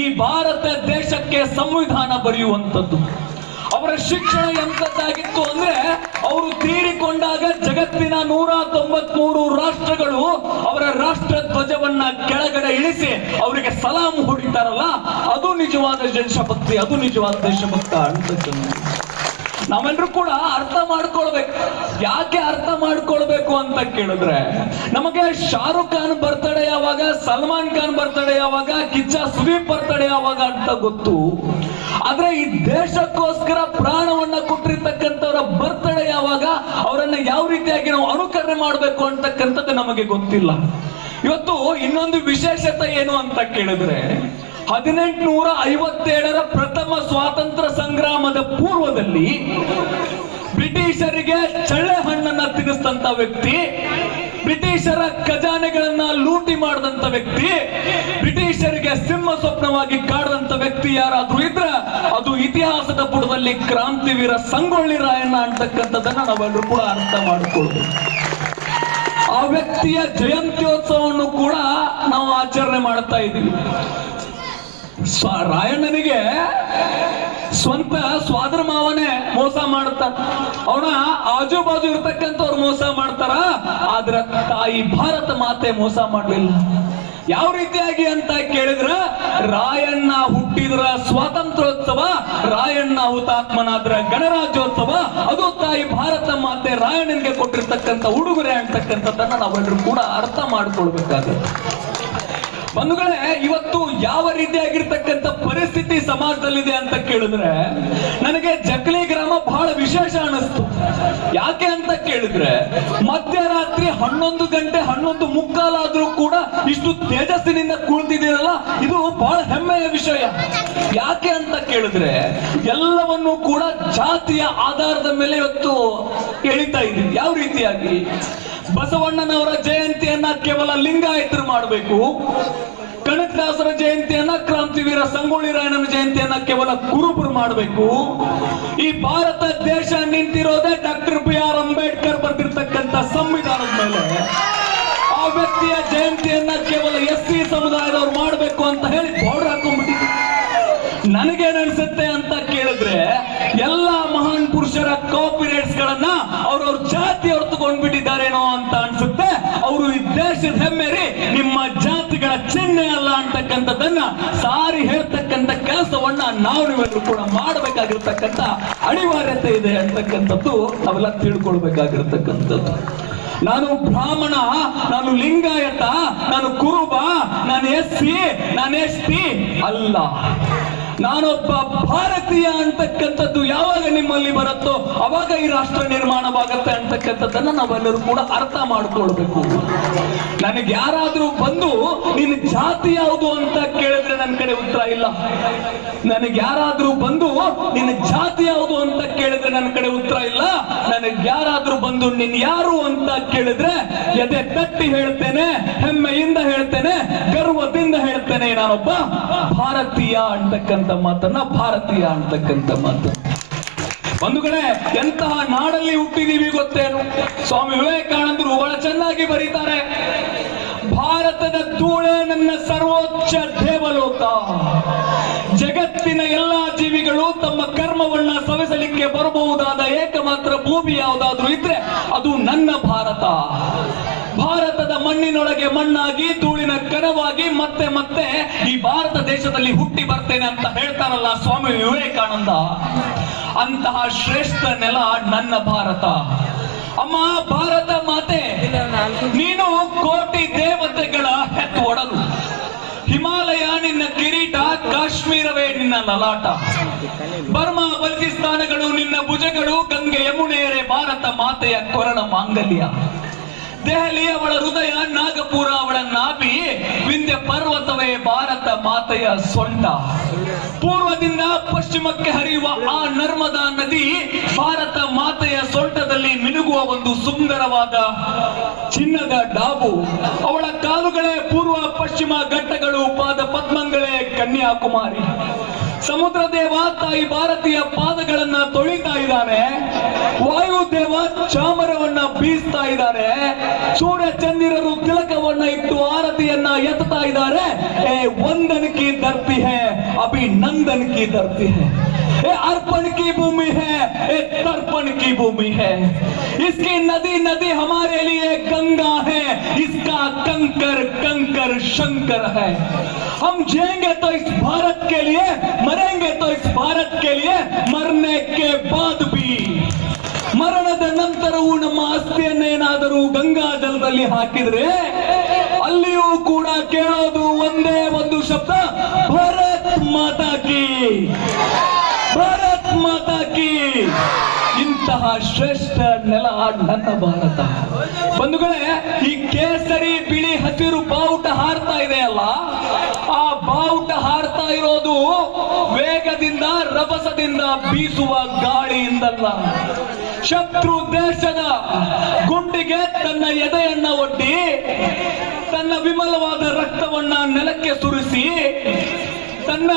ಈ ಭಾರತ ದೇಶಕ್ಕೆ ಸಂವಿಧಾನ ಬರೆಯುವಂಥದ್ದು. ಅವರ ಶಿಕ್ಷಣ ಎಂತದ್ದಾಗಿತ್ತು ಅಂದ್ರೆ ಅವರು ತೀರಿಕೊಂಡಾಗ ಜಗತ್ತಿನ 193 ರಾಷ್ಟ್ರಗಳು ಅವರ ರಾಷ್ಟ್ರ ಧ್ವಜವನ್ನ ಕೆಳಗಡೆ ಇಳಿಸಿ ಅವರಿಗೆ ಸಲಾಂ ಹೊಡಿತಾರಲ್ಲ, ಅದು ನಿಜವಾದ ದೇಶಭಕ್ತಿ, ಅದು ನಿಜವಾದ ದೇಶಭಕ್ತ ಅಂತ. ನಾವೆಲ್ಲರೂ ಕೂಡ ಅರ್ಥ ಮಾಡ್ಕೊಳ್ಬೇಕು. ಯಾಕೆ ಅರ್ಥ ಮಾಡ್ಕೊಳ್ಬೇಕು ಅಂತ ಕೇಳಿದ್ರೆ, ನಮಗೆ ಶಾರುಖ್ ಖಾನ್ ಬರ್ತಡೇ ಯಾವಾಗ, ಸಲ್ಮಾನ್ ಖಾನ್ ಬರ್ತಡೇ ಯಾವಾಗ, ಕಿಚ್ಚ ಸುದೀಪ್ ಬರ್ತಡೇ ಯಾವಾಗ ಅಂತ ಗೊತ್ತು. ಆದ್ರೆ ಈ ದೇಶಕ್ಕೋಸ್ಕರ ಪ್ರಾಣವನ್ನ ಕೊಟ್ಟಿರ್ತಕ್ಕಂಥವರ ಬರ್ತಡೇ ಯಾವಾಗ, ಅವರನ್ನ ಯಾವ ರೀತಿಯಾಗಿ ನಾವು ಅನುಕರಣೆ ಮಾಡಬೇಕು ಅಂತಕ್ಕಂಥದ್ದು ನಮಗೆ ಗೊತ್ತಿಲ್ಲ. ಇವತ್ತು ಇನ್ನೊಂದು ವಿಶೇಷತೆ ಏನು ಅಂತ ಕೇಳಿದ್ರೆ, 1857 ಪ್ರಥಮ ಸ್ವಾತಂತ್ರ್ಯ ಸಂಗ್ರಾಮದ ಪೂರ್ವದಲ್ಲಿ ಬ್ರಿಟಿಷರಿಗೆ ಚಳ್ಳೆ ಹಣ್ಣನ್ನ ತಿನ್ನಿಸಿದಂತ ವ್ಯಕ್ತಿ, ಬ್ರಿಟಿಷರ ಖಜಾನೆಗಳನ್ನ ಲೂಟಿ ಮಾಡಿದಂತ ವ್ಯಕ್ತಿ, ಬ್ರಿಟಿಷರಿಗೆ ಸಿಂಹ ಸ್ವಪ್ನವಾಗಿ ಕಾಡದಂತ ವ್ಯಕ್ತಿ ಯಾರಾದ್ರೂ ಇದ್ರೆ ಅದು ಇತಿಹಾಸದ ಪುಟದಲ್ಲಿ ಕ್ರಾಂತಿವೀರ ಸಂಗೊಳ್ಳಿ ರಾಯಣ್ಣ ಅಂತಕ್ಕಂಥದ್ದನ್ನ ನಾವೆಲ್ಲರೂ ಕೂಡ ಅರ್ಥ ಮಾಡಿಕೊಳ್ಬೇಕು. ಆ ವ್ಯಕ್ತಿಯ ಜಯಂತ್ಯೋತ್ಸವವನ್ನು ಕೂಡ ನಾವು ಆಚರಣೆ ಮಾಡ್ತಾ ಇದ್ದೀವಿ. ರಾಯಣ್ಣನಿಗೆ ಸ್ವಂತ ಸ್ವಾದರ ಮಾವನೇ ಮೋಸ ಮಾಡ್ತಾರ, ಅವನ ಆಜು ಬಾಜು ಇರ್ತಕ್ಕಂಥವ್ರು ಮೋಸ ಮಾಡ್ತಾರ, ಆದ್ರೆ ತಾಯಿ ಭಾರತ ಮಾತೆ ಮೋಸ ಮಾಡ್ಲಿಲ್ಲ. ಯಾವ ರೀತಿಯಾಗಿ ಅಂತ ಕೇಳಿದ್ರ, ರಾಯಣ್ಣ ಹುಟ್ಟಿದ್ರ ಸ್ವಾತಂತ್ರ್ಯೋತ್ಸವ, ರಾಯಣ್ಣ ಹುತಾತ್ಮನಾದ್ರ ಗಣರಾಜ್ಯೋತ್ಸವ, ಅದು ತಾಯಿ ಭಾರತ ಮಾತೆ ರಾಯಣ್ಣನಿಗೆ ಕೊಟ್ಟಿರ್ತಕ್ಕಂಥ ಉಡುಗೊರೆ ಅಂತಕ್ಕಂಥದ್ದನ್ನ ನಾವೆಲ್ಲರೂ ಕೂಡ ಅರ್ಥ ಮಾಡ್ಕೊಳ್ಬೇಕಾಗುತ್ತೆ. ಬಂಧುಗಳೇ, ಇವತ್ತು ಯಾವ ರೀತಿಯಾಗಿರ್ತಕ್ಕಂಥ ಪರಿಸ್ಥಿತಿ ಸಮಾಜದಲ್ಲಿದೆ ಅಂತ ಕೇಳಿದ್ರೆ, ನನಗೆ ಜಕ್ಲಿ ಗ್ರಾಮ ಬಹಳ ವಿಶೇಷ ಅನಿಸ್ತು. ಯಾಕೆ ಅಂತ ಕೇಳಿದ್ರೆ, ಮಧ್ಯರಾತ್ರಿ 11 ಗಂಟೆ 11:15 ಆದ್ರೂ ಕೂಡ ಇಷ್ಟು ತೇಜಸ್ಸಿನಿಂದ ಕುಳಿತಿದ್ದೀರಲ್ಲ, ಇದು ಬಹಳ ಹೆಮ್ಮೆಯ ವಿಷಯ. ಯಾಕೆ ಅಂತ ಕೇಳಿದ್ರೆ, ಎಲ್ಲವನ್ನೂ ಕೂಡ ಜಾತಿಯ ಆಧಾರದ ಮೇಲೆ ಇವತ್ತು ಎಳಿತಾ ಇದ್ದೀವಿ. ಯಾವ ರೀತಿಯಾಗಿ ಬಸವಣ್ಣನವರ ಜಯಂತಿಯನ್ನ ಕೇವಲ ಲಿಂಗಾಯತರು ಮಾಡಬೇಕು, ಕನಕದಾಸರ ಜಯಂತಿಯನ್ನ, ಕ್ರಾಂತಿವೀರ ಸಂಗೊಳ್ಳಿ ರಾಯಣ್ಣನ ಜಯಂತಿಯನ್ನ ಕೇವಲ ಕುರುಬರು ಮಾಡಬೇಕು. ಈ ಭಾರತ ದೇಶ ನಿಂತಿರೋದೇ ಡಾಕ್ಟರ್ BR ಅಂಬೇಡ್ಕರ್ ಬರೆದಿರ್ತಕ್ಕಂಥ ಸಂವಿಧಾನದ ಮೇಲೆ. ಆ ವ್ಯಕ್ತಿಯ ಜಯಂತಿಯನ್ನ ಕೇವಲ SC ಸಮುದಾಯದವ್ರು ಮಾಡಬೇಕು ಅಂತ ಹೇಳಿ ಬಾರ್ಡರ್ ಹಾಕೊಂಡ್ಬಿಟ್ಟಿದ್ರು. ನನಗೇನ್ ಅನ್ಸುತ್ತೆ ಅಂತ ಕೇಳಿದ್ರೆ, ಎಲ್ಲಾ ಮಹಾನ್ ಪುರುಷರ ಕಾಪಿರೈಟ್ಸ್ ಗಳನ್ನ ಅವ್ರವ್ರ ಜಾತಿಯವ್ರು ತಗೊಂಡ್ಬಿಟ್ಟಿದ್ದಾರೇನೋ ಅಂತ ಅನ್ಸುತ್ತೆ. ಅವರು ಈ ದೇಶದ ಹೆಮ್ಮೆರಿ, ನಿಮ್ಮ ಜಾತಿಗಳ ಚಿಹ್ನೆ ಅಲ್ಲ ಅಂತಕ್ಕಂಥದ್ದನ್ನ ಸಾರಿ ಹೇಳ್ತಕ್ಕಂಥ ಕೆಲಸವನ್ನ ನೀವೆಲ್ಲರೂ ಕೂಡ ಮಾಡಬೇಕಾಗಿರ್ತಕ್ಕಂಥ ಅನಿವಾರ್ಯತೆ ಇದೆ ಅಂತಕ್ಕಂಥದ್ದು ನಾವೆಲ್ಲ ತಿಳ್ಕೊಳ್ಬೇಕಾಗಿರ್ತಕ್ಕಂಥದ್ದು. ನಾನು ಬ್ರಾಹ್ಮಣ, ನಾನು ಲಿಂಗಾಯತ, ನಾನು ಕುರುಬ, ನಾನು SC, ನಾನು ST ಅಲ್ಲ. ನಾನೊಬ್ಬ ಭಾರತೀಯ ಅಂತಕ್ಕಂಥದ್ದು ಯಾವಾಗ ನಿಮ್ಮಲ್ಲಿ ಬರುತ್ತೋ ಅವಾಗ ಈ ರಾಷ್ಟ್ರ ನಿರ್ಮಾಣವಾಗತ್ತೆ ಅಂತಕ್ಕಂಥದ್ದನ್ನ ನಾವೆಲ್ಲರೂ ಕೂಡ ಅರ್ಥ ಮಾಡ್ಕೊಳ್ಬೇಕು. ನನಗೆ ಯಾರಾದ್ರೂ ಬಂದು ನಿನ್ನ ಜಾತಿ ಯಾವುದು ಅಂತ ಕೇಳಿದ್ರೆ ನನ್ನ ಕಡೆ ಉತ್ತರ ಇಲ್ಲ. ನನಗೆ ಯಾರಾದ್ರೂ ಬಂದು ನಿನ್ನ ಜಾತಿ ಯಾವುದು ಅಂತ ಕೇಳಿದ್ರೆ ನನ್ನ ಕಡೆ ಉತ್ತರ ಇಲ್ಲ. ನನಗೆ ಯಾರಾದ್ರೂ ಬಂದು ನಿನ್ ಯಾರು ಅಂತ ಕೇಳಿದ್ರೆ ಎದೆ ತಟ್ಟಿ ಹೇಳ್ತೇನೆ, ಹೆಮ್ಮೆಯಿಂದ ಹೇಳ್ತೇನೆ, ಗರ್ವದಿಂದ ಹೇಳ್ತೇನೆ, ನಾನೊಬ್ಬ ಭಾರತೀಯ ಅಂತಕ್ಕಂಥ ಮಾತನ್ನ, ಭಾರತೀಯ ಅಂತಕ್ಕಂಥ ಮಾತು. ಬಂಧುಗಳೇ, ಎಂತಹ ನಾಡಲ್ಲಿ ಹುಟ್ಟಿದೀವಿ ಗೊತ್ತೇನು? ಸ್ವಾಮಿ ವಿವೇಕಾನಂದರು ಬಹಳ ಚೆನ್ನಾಗಿ ಬರೀತಾರೆ, ಭಾರತದ ಧೂಳೆ ನನ್ನ ಸರ್ವೋಚ್ಚ ದೇವಲೋಕ. ಜಗತ್ತಿನ ಎಲ್ಲಾ ಜೀವಿಗಳು ತಮ್ಮ ಕರ್ಮವನ್ನ ಸವೆಸಲಿಕ್ಕೆ ಬರಬಹುದಾದ ಏಕಮಾತ್ರ ಭೂಮಿ ಯಾವುದಾದ್ರೂ ಇದ್ರೆ ಅದು ನನ್ನ ಭಾರತ. ಭಾರತದ ಮಣ್ಣಿನೊಳಗೆ ಮಣ್ಣಾಗಿ, ಧೂಳಿನ ಕಣವಾಗಿ ಮತ್ತೆ ಮತ್ತೆ ಈ ಭಾರತ ದೇಶದಲ್ಲಿ ಹುಟ್ಟಿ ಬರ್ತೇನೆ ಅಂತ ಹೇಳ್ತಾರಲ್ಲ ಸ್ವಾಮಿ ವಿವೇಕಾನಂದ. ಅಂತಹ ಶ್ರೇಷ್ಠ ನೆಲ ನನ್ನ ಭಾರತ. ಅಮ್ಮ ಭಾರತ ಮಾತೆ, ನೀನು ಕೋಟಿ ದೇವತೆಗಳ ಹೆತ್ತು ಒಡಲು. ಹಿಮಾಲಯ ನಿನ್ನ ಕಿರೀಟ, ಕಾಶ್ಮೀರವೇ ನಿನ್ನ ಲಲಾಟ. ಬರ್ಮಾ ಬಲ್ತಿಸ್ತಾನಗಳು ನಿನ್ನ ಭುಜಗಳು, ಗಂಗೆ ಯಮುನೆಯರೇ ಭಾರತ ಮಾತೆಯ ಕೊರಳ ಮಾಂಗಲ್ಯ. ದೆಹಲಿ ಅವಳ ಹೃದಯ, ನಾಗಪುರ ಅವಳ ನಾಭಿ, ವಿಂಧ್ಯ ಪರ್ವತವೇ ಭಾರತ ಮಾತೆಯ ಸೊಂಟ. ಪೂರ್ವದಿಂದ ಪಶ್ಚಿಮಕ್ಕೆ ಹರಿಯುವ ಆ ನರ್ಮದಾ ನದಿ ಭಾರತ ಮಾತೆಯ ಸೊಂಟದಲ್ಲಿ ಮಿನುಗುವ ಒಂದು ಸುಂದರವಾದ ಚಿನ್ನದ ಡಾಬು. ಅವಳ ಕಾಲುಗಳೇ ಪೂರ್ವ ಪಶ್ಚಿಮ ಘಟ್ಟಗಳು, ಪಾದ ಪದ್ಮಗಳೇ ಕನ್ಯಾಕುಮಾರಿ. ಸಮುದ್ರ ದೇವ ತಾಯಿ ಭಾರತೀಯ ಪಾದಗಳನ್ನ ತೊಳಿತಾ ಇದ್ದಾನೆ. ವಾಯುದೇವ ಚಾಮರವನ್ನ ಬೀಸ್ತಾ ಇದ್ದಾರೆ. ಸೂರ್ಯ ಚಂದಿರರು ತಿಲಕವನ್ನ ಇಟ್ಟು ಆರತಿಯನ್ನ ಎತ್ತಾ ಇದ್ದಾರೆ. ವಂದನಕಿ ಧರ್ತಿ ಹೇ अभिनंदन की धरती है, ये अर्पण की भूमि है, ये तर्पण की भूमि है। इसकी नदी नदी हमारे लिए गंगा है, इसका कंकर कंकर शंकर है। हम जिएंगे तो इस भारत के लिए, मरेंगे तो इस भारत के लिए, मरने के बाद भी, ಮರಣದ ನಂತರವೂ ನಮ್ಮ ಆಸ್ತಿಯನ್ನೇನಾದರೂ ಗಂಗಾ ಜಲದಲ್ಲಿ ಹಾಕಿದ್ರೆ ಅಲ್ಲಿಯೂ ಕೂಡ ಕೇಳೋದು ಒಂದೇ ಒಂದು ಶಬ್ದ, ಭಾರತ್ ಮಾತಾ ಕಿ, ಭಾರತ್ ಮಾತಾ ಕಿ. ಇಂತಹ ಶ್ರೇಷ್ಠ ನೆಲ ನನ್ನ ಭಾರತ. ಬಂಧುಗಳೇ, ಈ ಕೇಸರಿ ಬಿಳಿ ಹಸಿರು ಬಾವುಟ ಹಾರ್ತಾ ಇದೆಯಲ್ಲ, ಆ ಬಾವುಟ ಹಾರ್ತಾ ಇರೋದು ವೇಗದಿಂದ ರಭಸದಿಂದ ಬೀಸುವ ಗಾಳಿಯಿಂದಲ್ಲ. ಶತ್ರು ದೇಶದ ಗುಂಡಿಗೆ ತನ್ನ ಎದೆಯನ್ನ ಒಡ್ಡಿ ತನ್ನ ವಿಮಲವಾದ ರಕ್ತವನ್ನ ನೆಲಕ್ಕೆ ಸುರಿಸಿ ತನ್ನ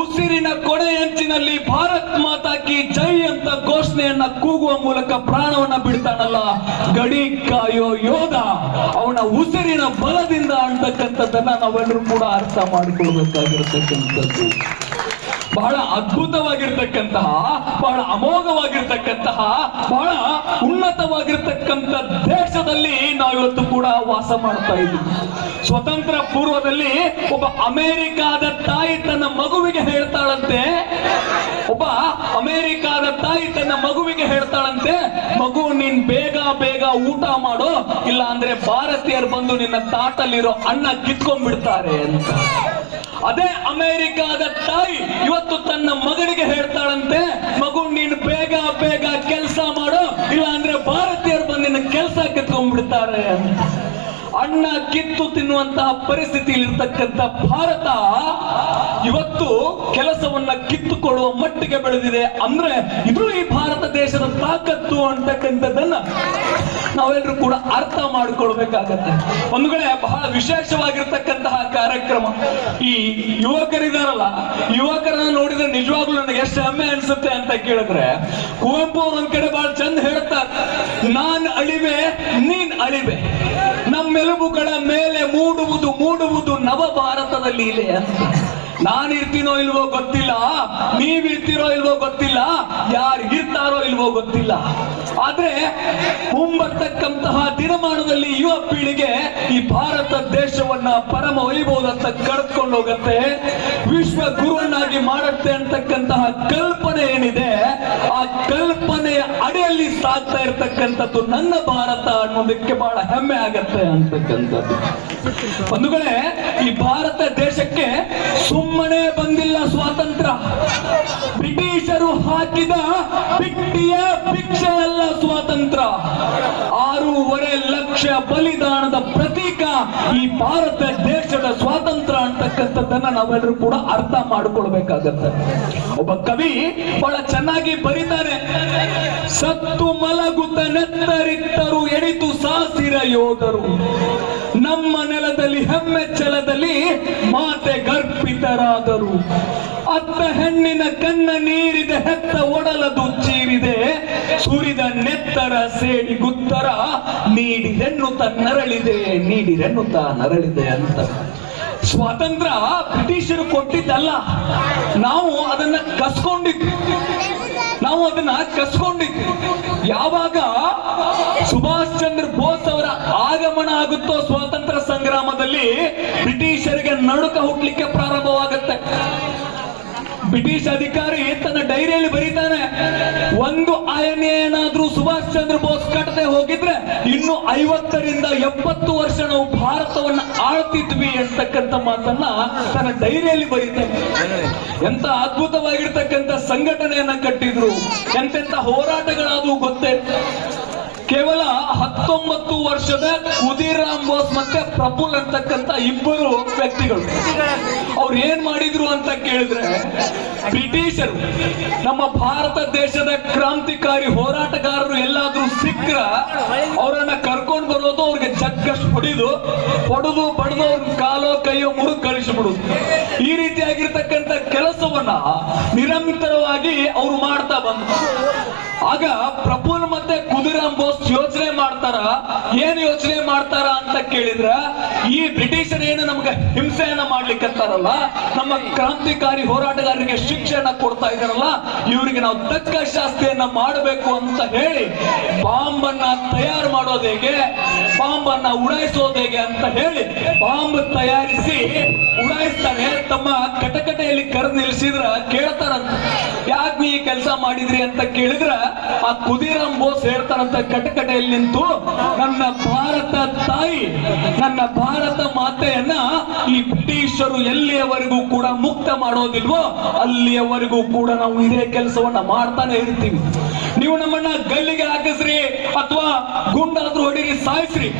ಉಸಿರಿನ ಕೊನೆಯಂಚಿನಲ್ಲಿ ಭಾರತ್ ಮಾತಾ ಕಿ ಜೈ ಅಂತ ಘೋಷಣೆಯನ್ನ ಕೂಗುವ ಮೂಲಕ ಪ್ರಾಣವನ್ನ ಬಿಡ್ತಾನಲ್ಲ ಗಡಿ ಕಾಯೋ ಯೋಧ, ಅವನ ಉಸಿರಿನ ಬಲದಿಂದ ಅಂತಕ್ಕಂಥದ್ದನ್ನ ನಾವೆಲ್ಲರೂ ಕೂಡ ಅರ್ಥ ಮಾಡಿಕೊಳ್ಬೇಕಾಗಿರ್ತಕ್ಕಂಥದ್ದು. ಬಹಳ ಅದ್ಭುತವಾಗಿರ್ತಕ್ಕಂತಹ, ಬಹಳ ಅಮೋಘವಾಗಿರ್ತಕ್ಕಂತಹ, ಬಹಳ ಉನ್ನತವಾಗಿರ್ತಕ್ಕಂಥ ದೇಶದಲ್ಲಿ ನಾವಿವತ್ತು ಕೂಡ ವಾಸ ಮಾಡ್ತಾ ಇದ್ದೀವಿ. ಸ್ವತಂತ್ರ ಪೂರ್ವದಲ್ಲಿ ಒಬ್ಬ ಅಮೆರಿಕಾದ ತಾಯಿ ತನ್ನ ಮಗುವಿಗೆ ಹೇಳ್ತಾಳಂತೆ, ಒಬ್ಬ ಅಮೆರಿಕಾದ ತಾಯಿ ತನ್ನ ಮಗುವಿಗೆ ಹೇಳ್ತಾಳಂತೆ, ಮಗು ನೀನ್ ಬೇಗ ಬೇಗ ಊಟ ಮಾಡು, ಇಲ್ಲ ಅಂದ್ರೆ ಭಾರತೀಯರು ಬಂದು ನಿನ್ನ ತಾಟಲ್ಲಿರೋ ಅನ್ನ ಕಿತ್ಕೊಂಡ್ಬಿಡ್ತಾರೆ ಅಂತ. ಅದೇ ಅಮೆರಿಕಾದ ತಾಯಿ ಇವತ್ತು ತನ್ನ ಮಗನಿಗೆ ಹೇಳ್ತಾಳಂತೆ, ಮಗು ನೀನು ಬೇಗ ಬೇಗ ಕೆಲಸ ಮಾಡು, ಇಲ್ಲ ಅಂದ್ರೆ ಭಾರತೀಯರು ಬಂದು ನಿನ್ನ ಕೆಲಸ ಕಿತ್ಕೊಂಡ್ಬಿಡ್ತಾರೆ ಅಂತ. ಅನ್ನ ಕಿತ್ತು ತಿನ್ನುವಂತಹ ಪರಿಸ್ಥಿತಿಯಲ್ಲಿ ಇರ್ತಕ್ಕಂಥ ಭಾರತ ಇವತ್ತು ಕೆಲಸವನ್ನ ಕಿತ್ತುಕೊಳ್ಳುವ ಮಟ್ಟಿಗೆ ಬೆಳೆದಿದೆ ಅಂದ್ರೆ ಇದು ಈ ಭಾರತ ದೇಶದ ತಾಕತ್ತು ಅಂತಕ್ಕಂಥದ್ದನ್ನ ನಾವೆಲ್ಲರೂ ಕೂಡ ಅರ್ಥ ಮಾಡಿಕೊಳ್ಬೇಕಾಗತ್ತೆ. ಒಂದು ಕಡೆ ಬಹಳ ವಿಶೇಷವಾಗಿರ್ತಕ್ಕಂತಹ ಕಾರ್ಯಕ್ರಮ. ಈ ಯುವಕರಿದಾರಲ್ಲ, ಯುವಕರನ್ನ ನೋಡಿದ್ರೆ ನಿಜವಾಗ್ಲೂ ನನಗೆ ಎಷ್ಟು ಹೆಮ್ಮೆ ಅನ್ಸುತ್ತೆ ಅಂತ ಕೇಳಿದ್ರೆ, ಕುವೆಂಪು ಅವ್ರು ಒಂದ್ ಕಡೆ ಬಹಳ ಚಂದ ಹೇಳ್ತಾರೆ, ನಾನ್ ಅಳಿವೆ ನೀನ್ ಅಳಿವೆ, ನಮ್ಮೆಲುಬುಗಳ ಮೇಲೆ ಮೂಡುವುದು ಮೂಡುವುದು ನವ ಭಾರತದಲ್ಲಿ ಇದೆ ಅಂತ. ನಾನಿರ್ತೀನೋ ಇಲ್ವೋ ಗೊತ್ತಿಲ್ಲ, ನೀವಿರ್ತೀರೋ ಇಲ್ವೋ ಗೊತ್ತಿಲ್ಲ, ಯಾರು ಇರ್ತಾರೋ ಇಲ್ವೋ ಗೊತ್ತಿಲ್ಲ, ಆದ್ರೆ ಮುಂಬರ್ತಕ್ಕಂತಹ ದಿನಮಾನದಲ್ಲಿ ಯುವ ಪೀಳಿಗೆ ಈ ಭಾರತ ದೇಶವನ್ನ ಪರಮ ವೈಭವದತ್ತ ಕರೆದುಕೊಂಡು ಹೋಗುತ್ತೆ, ವಿಶ್ವ ಗುರುವನ್ನಾಗಿ ಮಾಡುತ್ತೆ ಅಂತಕ್ಕಂತಹ ಕಲ್ಪನೆ ಏನಿದೆ, ಆ ಕಲ್ಪನೆಯ ಅಡಿಯಲ್ಲಿ ಸಾಗ್ತಾ ಇರತಕ್ಕಂಥದ್ದು ನನ್ನ ಭಾರತ ಅನ್ನೋದಕ್ಕೆ ಬಹಳ ಹೆಮ್ಮೆ ಆಗತ್ತೆ ಅಂತಕ್ಕಂಥದ್ದು. ಬಂಧುಗಳೇ, ಈ ಭಾರತ ದೇಶಕ್ಕೆ ಸುಮ್ಮನೆ ಬಂದಿಲ್ಲ ಸ್ವಾತಂತ್ರ್ಯ, ಬ್ರಿಟಿಷರು ಹಾಕಿದ ಬಿಟ್ಟಿಯ ಭಿಕ್ಷೆ ಅಲ್ಲ ಸ್ವಾತಂತ್ರ್ಯ. 6.5 ಲಕ್ಷ ಬಲಿದಾನದ ಪ್ರತೀಕ ಈ ಭಾರತ ದೇಶದ ಸ್ವಾತಂತ್ರ್ಯ ಅಂತಕ್ಕಂಥದ್ದನ್ನ ನಾವೆಲ್ಲರೂ ಕೂಡ ಅರ್ಥ ಮಾಡಿಕೊಳ್ಬೇಕಾಗತ್ತೆ. ಒಬ್ಬ ಕವಿ ಬಹಳ ಚೆನ್ನಾಗಿ ಬರೀತಾನೆ, ಸತ್ತು ಮಲಗುತ್ತ ನೆತ್ತರಿತ್ತರು ಎಣಿತು ಸಾಸಿರ ಯೋಧರು, ನಮ್ಮ ನೆಲದಲ್ಲಿ ಹೆಮ್ಮೆಚ್ಚಲದಲ್ಲಿ ಮಾತೆ ಗರ್ಭಿತರಾದರು, ಅತ್ತ ಹೆಣ್ಣಿನ ಕಣ್ಣ ನೀರಿದೆ, ಹೆತ್ತ ಒಡಲದು ಚೀರಿದೆ, ಸುರಿದ ನೆತ್ತರ ಸೇಡಿ ಗುತ್ತರ ನೀಡಿರೆನ್ನುತ್ತ ನರಳಿದೆ, ನೀಡಿರೆನ್ನುತ್ತ ನರಳಿದೆ ಅಂತ. ಸ್ವಾತಂತ್ರ್ಯ ಬ್ರಿಟಿಷರು ಕೊಟ್ಟಿದ್ದಲ್ಲ, ನಾವು ಅದನ್ನ ಕಸ್ಕೊಂಡಿದ್ವಿ, ನಾವು ಅದನ್ನ ಕಸ್ಕೊಂಡಿದ್ವಿ. ಯಾವಾಗ ಸುಭಾಷ್ ಚಂದ್ರ ಬೋಸ್ ಅವರ ಆಗಮನ ಆಗುತ್ತೋ ಸ್ವಾತಂತ್ರ್ಯ ಸಂಗ್ರಾಮದಲ್ಲಿ, ಬ್ರಿಟಿಷರಿಗೆ ನಡುಕ ಹುಟ್ಟಲಿಕ್ಕೆ ಪ್ರಾರಂಭವಾಗುತ್ತೆ. ಬ್ರಿಟಿಷ್ ಅಧಿಕಾರಿ ತನ್ನ ಡೈರಿಯಲ್ಲಿ ಬರೀತಾನೆ, ಒಂದು ಆಯನೆ ಏನಾದ್ರೂ ಸುಭಾಷ್ ಚಂದ್ರ ಬೋಸ್ ಕಟ್ಟದೆ ಹೋಗಿದ್ರೆ ಇನ್ನು 50 ರಿಂದ 70 ವರ್ಷ ನಾವು ಭಾರತವನ್ನ ಆಳ್ತಿದ್ವಿ ಅಂತಕ್ಕಂಥ ಮಾತನ್ನ ತನ್ನ ಡೈರಿಯಲ್ಲಿ ಬರೀತಾನೆ. ಎಂತ ಅದ್ಭುತವಾಗಿರ್ತಕ್ಕಂಥ ಸಂಘಟನೆಯನ್ನ ಕಟ್ಟಿದ್ರು, ಎಂತೆಂತ ಹೋರಾಟಗಳಾದವು ಗೊತ್ತೇ. ಕೇವಲ 19 ವರ್ಷದ ಖುದೀರಾಮ್ ಬೋಸ್ ಮತ್ತೆ ಪ್ರಫುಲ್ ಅಂತಕ್ಕಂಥ ಇಬ್ಬರು ವ್ಯಕ್ತಿಗಳು ಅವ್ರು ಏನ್ ಮಾಡಿದ್ರು ಅಂತ ಕೇಳಿದ್ರೆ, ಬ್ರಿಟಿಷರು ನಮ್ಮ ಭಾರತ ದೇಶದ ಕ್ರಾಂತಿಕಾರಿ ಹೋರಾಟಗಾರರು ಎಲ್ಲಾದ್ರೂ ಸಿಕ್ಕ್ರ ಅವರನ್ನ ಕರ್ಕೊಂಡು ಬರೋದು, ಅವ್ರಿಗೆ ಜಗ್ಗಷ್ಟು ಹೊಡೆದು ಬಡದು ಅವ್ರ ಕಾಲೋ ಕೈಯೋ ಮುರಿದು ಕಳಿಸಿಬಿಡುದು. ಈ ರೀತಿಯಾಗಿರ್ತಕ್ಕಂಥ ಕೆಲಸವನ್ನ ನಿರಂತರವಾಗಿ ಅವರು ಮಾಡ್ತಾ ಬಂದ್ರು. ಆಗ ಪ್ರಫುಲ್ ಮತ್ತೆ ಖುದೀರಾಮ್ ಬೋಸ್ ಯೋಚನೆ ಮಾಡ್ತಾರ, ಏನ್ ಯೋಚನೆ ಮಾಡ್ತಾರ ಅಂತ ಕೇಳಿದ್ರ, ಈ ಬ್ರಿಟಿಷರೇನು ನಮ್ಗೆ ಹಿಂಸೆಯನ್ನ ಮಾಡ್ಲಿಕ್ಕತ್ತಾರಲ್ಲ, ನಮ್ಮ ಕ್ರಾಂತಿಕಾರಿ ಹೋರಾಟಗಾರರಿಗೆ ಶಿಕ್ಷೆಯನ್ನ ಕೊಡ್ತಾ ಇದಾರಲ್ಲ, ಇವರಿಗೆ ನಾವು ತಕ್ಕ ಶಾಸ್ತಿಯನ್ನ ಮಾಡಬೇಕು ಅಂತ ಹೇಳಿ ಬಾಂಬ್ ಅನ್ನ ತಯಾರು ಮಾಡೋದು ಹೇಗೆ, ಬಾಂಬ್ ಅನ್ನ ಉಡಾಯಿಸೋದು ಹೇಗೆ ಅಂತ ಹೇಳಿ ಬಾಂಬ್ ತಯಾರಿಸಿ ಉಡಾಯಿಸ್ತಾನೆ. ತಮ್ಮ ಕಟಕಟೆಯಲ್ಲಿ ಕರೆದು ನಿಲ್ಸಿದ್ರ ಕೇಳ್ತಾರಂತ, ಯಾಕೆ ನೀ ಕೆಲಸ ಮಾಡಿದ್ರಿ ಅಂತ ಕೇಳಿದ್ರ ಆ ಖುದೀರಾಮ್ ಬೋಸ್ ಹೇಳ್ತಾರಂತ ಕಟಕಟೆಯಲ್ಲಿ ನಿಂತು, ನನ್ನ ಭಾರತ ತಾಯಿ, ನನ್ನ ಭಾರತ ಮಾತೆಯನ್ನ ಈ ಬ್ರಿಟಿಷರು ಎಲ್ಲಿಯವರೆಗೂ ಕೂಡ ಮುಕ್ತ ಮಾಡೋದಿಲ್ವೋ ಅಲ್ಲಿಯವರೆಗೂ ಕೂಡ ನಾವು ಇದೇ ಕೆಲಸವನ್ನ ಮಾಡ್ತಾನೆ ಇರ್ತೀವಿ. ನೀವು ನಮ್ಮನ್ನ ಗಲ್ಲಿಗೆ ಹಾಕಿಸ್ರಿ ಅಥವಾ ಗುಂಡಾದ್ರೂ ಹೊಡಿರಿ, ಸಾಯಿಸ್ರಿ,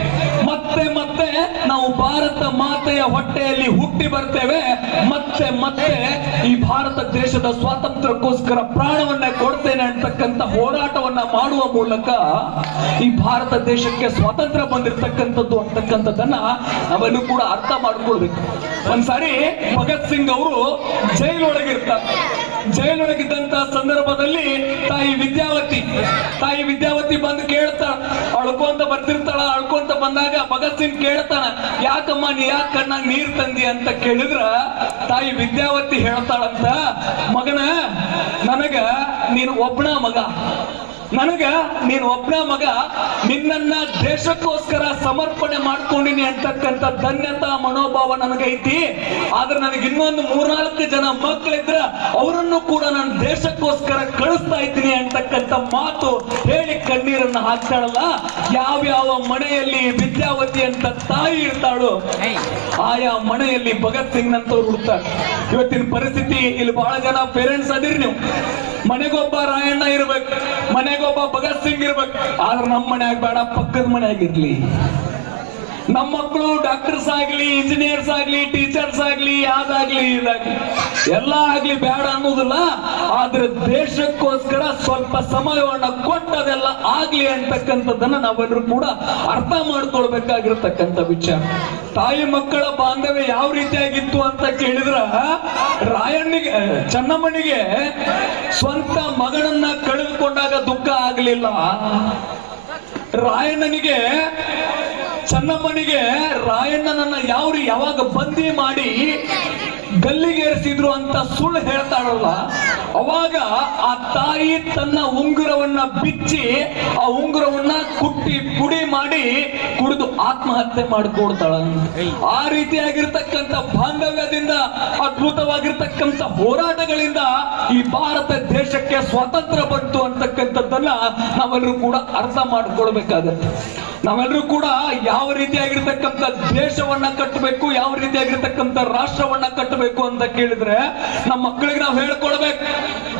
ಮತ್ತೆ ಮತ್ತೆ ನಾವು ಭಾರತ ಮಾತೆಯ ಹೊಟ್ಟೆಯಲ್ಲಿ ಹುಟ್ಟಿ ಬರ್ತೇವೆ, ಮತ್ತೆ ಮತ್ತೆ ಈ ಭಾರತ ದೇಶದ ಸ್ವಾತಂತ್ರ್ಯಕ್ಕೋಸ್ಕರ ಪ್ರಾಣವನ್ನ ಕೊಡ್ತೇನೆ ಅಂತಕ್ಕಂಥ ಹೋರಾಟವನ್ನ ಮಾಡುವ ಮೂಲಕ ಈ ಭಾರತ ದೇಶಕ್ಕೆ ಸ್ವಾತಂತ್ರ್ಯ ಬಂದಿರತಕ್ಕಂಥದ್ದು ಅಂತಕ್ಕಂಥದ್ದನ್ನ ನಾವೆಲ್ಲೂ ಕೂಡ ಅರ್ಥ ಮಾಡ್ಕೊಳ್ಬೇಕು. ಒಂದ್ಸಾರಿ ಭಗತ್ ಸಿಂಗ್ ಅವರು ಜೈಲೊಳಗಿರ್ತಾರೆ. ಜೈಲೊಳಗಿದ್ದಂತ ಸಂದರ್ಭದಲ್ಲಿ ತಾಯಿ ವಿದ್ಯಾವತಿ ಬಂದು ಕೇಳ್ತಾಳ, ಅಳ್ಕೊಂತ ಬರ್ತಿರ್ತಾಳ. ಅಳ್ಕೊಂತ ಬಂದಾಗ ಭಗತ್ ಸಿಂಗ್ ಕೇಳ್ತಾನ, ಯಾಕಮ್ಮ ನೀ ಯಾಕೆ ಕಣ್ಣಾಗ ನೀರ್ ತಂದಿ ಅಂತ ಕೇಳಿದ್ರ ತಾಯಿ ವಿದ್ಯಾವತಿ ಹೇಳ್ತಾಳಂತ, ಮಗನ ನನಗ ನೀನು ಒಬ್ಬನ ಮಗ, ನಿನ್ನನ್ನ ದೇಶಕ್ಕೋಸ್ಕರ ಸಮರ್ಪಣೆ ಮಾಡ್ಕೊಂಡಿನಿ ಅಂತಕ್ಕಂಥ ಧನ್ಯತಾ ಮನೋಭಾವ ನನಗೈತಿ. ಆದ್ರೆ ನನಗೆ ಇನ್ನೊಂದು 3-4 ಜನ ಮಕ್ಕಳಿದ್ರ ಅವರನ್ನು ಕೂಡ ನಾನು ದೇಶಕ್ಕೋಸ್ಕರ ಕಳಿಸ್ತಾ ಇದ್ದೀನಿ ಅಂತಕ್ಕಂಥ ಮಾತು ಹೇಳಿ ಕಣ್ಣೀರನ್ನ ಹಾಕ್ತಾಳಲ್ಲ. ಯಾವ್ಯಾವ ಮನೆಯಲ್ಲಿ ವಿದ್ಯಾವತಿ ಅಂತ ತಾಯಿ ಇರ್ತಾಳು, ಆಯಾ ಮನೆಯಲ್ಲಿ ಭಗತ್ ಸಿಂಗ್ ನಂತವ್ರು ಹುಡ್ತಾರೆ. ಇವತ್ತಿನ ಪರಿಸ್ಥಿತಿ ಇಲ್ಲಿ ಬಹಳ ಜನ ಪೇರೆಂಟ್ಸ್ ಅದಿರಿ, ನೀವು ಮನೆಗೊಬ್ಬ ರಾಯಣ್ಣ ಇರ್ಬೇಕು, ಮನೆಗೊಬ್ಬ ಭಗತ್ ಸಿಂಗ್ ಇರ್ಬೇಕು. ಆದ್ರೆ ನಮ್ಮ ಮನ್ಯಾಗ ಬೇಡ, ಪಕ್ಕದ ಮನ್ಯಾಗಿರ್ಲಿ. ನಮ್ಮ ಮಕ್ಕಳು ಡಾಕ್ಟರ್ಸ್ ಆಗ್ಲಿ, ಇಂಜಿನಿಯರ್ಸ್ ಆಗ್ಲಿ, ಟೀಚರ್ಸ್ ಆಗ್ಲಿ, ಯಾವ್ದಾಗ್ಲಿ ಇದಾಗ್ಲಿ ಎಲ್ಲ ಆಗ್ಲಿ ಬೇಡ ಅನ್ನೋದಿಲ್ಲ. ಆದ್ರೆ ದೇಶಕ್ಕೋಸ್ಕರ ಸ್ವಲ್ಪ ಸಮಯವನ್ನ ಕೊಟ್ಟದೆಲ್ಲ ಆಗ್ಲಿ ಅಂತಕ್ಕಂಥದ್ದನ್ನ ನಾವೆಲ್ಲರೂ ಕೂಡ ಅರ್ಥ ಮಾಡ್ಕೊಳ್ಬೇಕಾಗಿರ್ತಕ್ಕಂಥ ವಿಚಾರ. ತಾಯಿ ಮಕ್ಕಳ ಬಾಂಧವ್ಯ ಯಾವ ರೀತಿಯಾಗಿತ್ತು ಅಂತ ಕೇಳಿದ್ರ, ಚೆನ್ನಮ್ಮನಿಗೆ ಸ್ವಂತ ಮಗಳನ್ನ ಕಳೆದುಕೊಂಡಾಗ ದುಃಖ ಆಗ್ಲಿಲ್ಲ. ಚೆನ್ನಮ್ಮನಿಗೆ ರಾಯಣ್ಣನನ್ನ ಯಾವಾಗ ಬಂದಿ ಮಾಡಿ ಗಲ್ಲಿಗೇರಿಸಿದ್ರು ಅಂತ ಸುಳ್ಳು ಹೇಳ್ತಾಳಲ್ಲ, ಅವಾಗ ಆ ತಾಯಿ ತನ್ನ ಉಂಗುರವನ್ನ ಬಿಚ್ಚಿ ಆ ಉಂಗುರವನ್ನ ಕುಟ್ಟಿ ಪುಡಿ ಮಾಡಿ ಕುಡಿದು ಆತ್ಮಹತ್ಯೆ ಮಾಡಿಕೊಡ್ತಾಳ. ಆ ರೀತಿಯಾಗಿರ್ತಕ್ಕಂಥ ಬಾಂಧವ್ಯದಿಂದ, ಅದ್ಭುತವಾಗಿರ್ತಕ್ಕಂಥ ಹೋರಾಟಗಳಿಂದ ಈ ಭಾರತ ದೇಶಕ್ಕೆ ಸ್ವಾತಂತ್ರ್ಯ ಬಂತು ಅಂತಕ್ಕಂಥದ್ದನ್ನ ನಾವೆಲ್ಲರೂ ಕೂಡ ಅರ್ಥ ಮಾಡ್ಕೊಳ್ಬೇಕಾಗತ್ತೆ. ನಾವೆಲ್ಲರೂ ಕೂಡ ಯಾವ ರೀತಿಯಾಗಿರ್ತಕ್ಕಂಥ ದೇಶವನ್ನ ಕಟ್ಟಬೇಕು, ಯಾವ ರೀತಿಯಾಗಿರ್ತಕ್ಕಂಥ ರಾಷ್ಟ್ರವನ್ನ ಕಟ್ಟಬೇಕು ಅಂತ ಕೇಳಿದ್ರೆ ನಮ್ಮ ಮಕ್ಕಳಿಗೆ ನಾವು ಹೇಳ್ಕೊಡ್ಬೇಕು.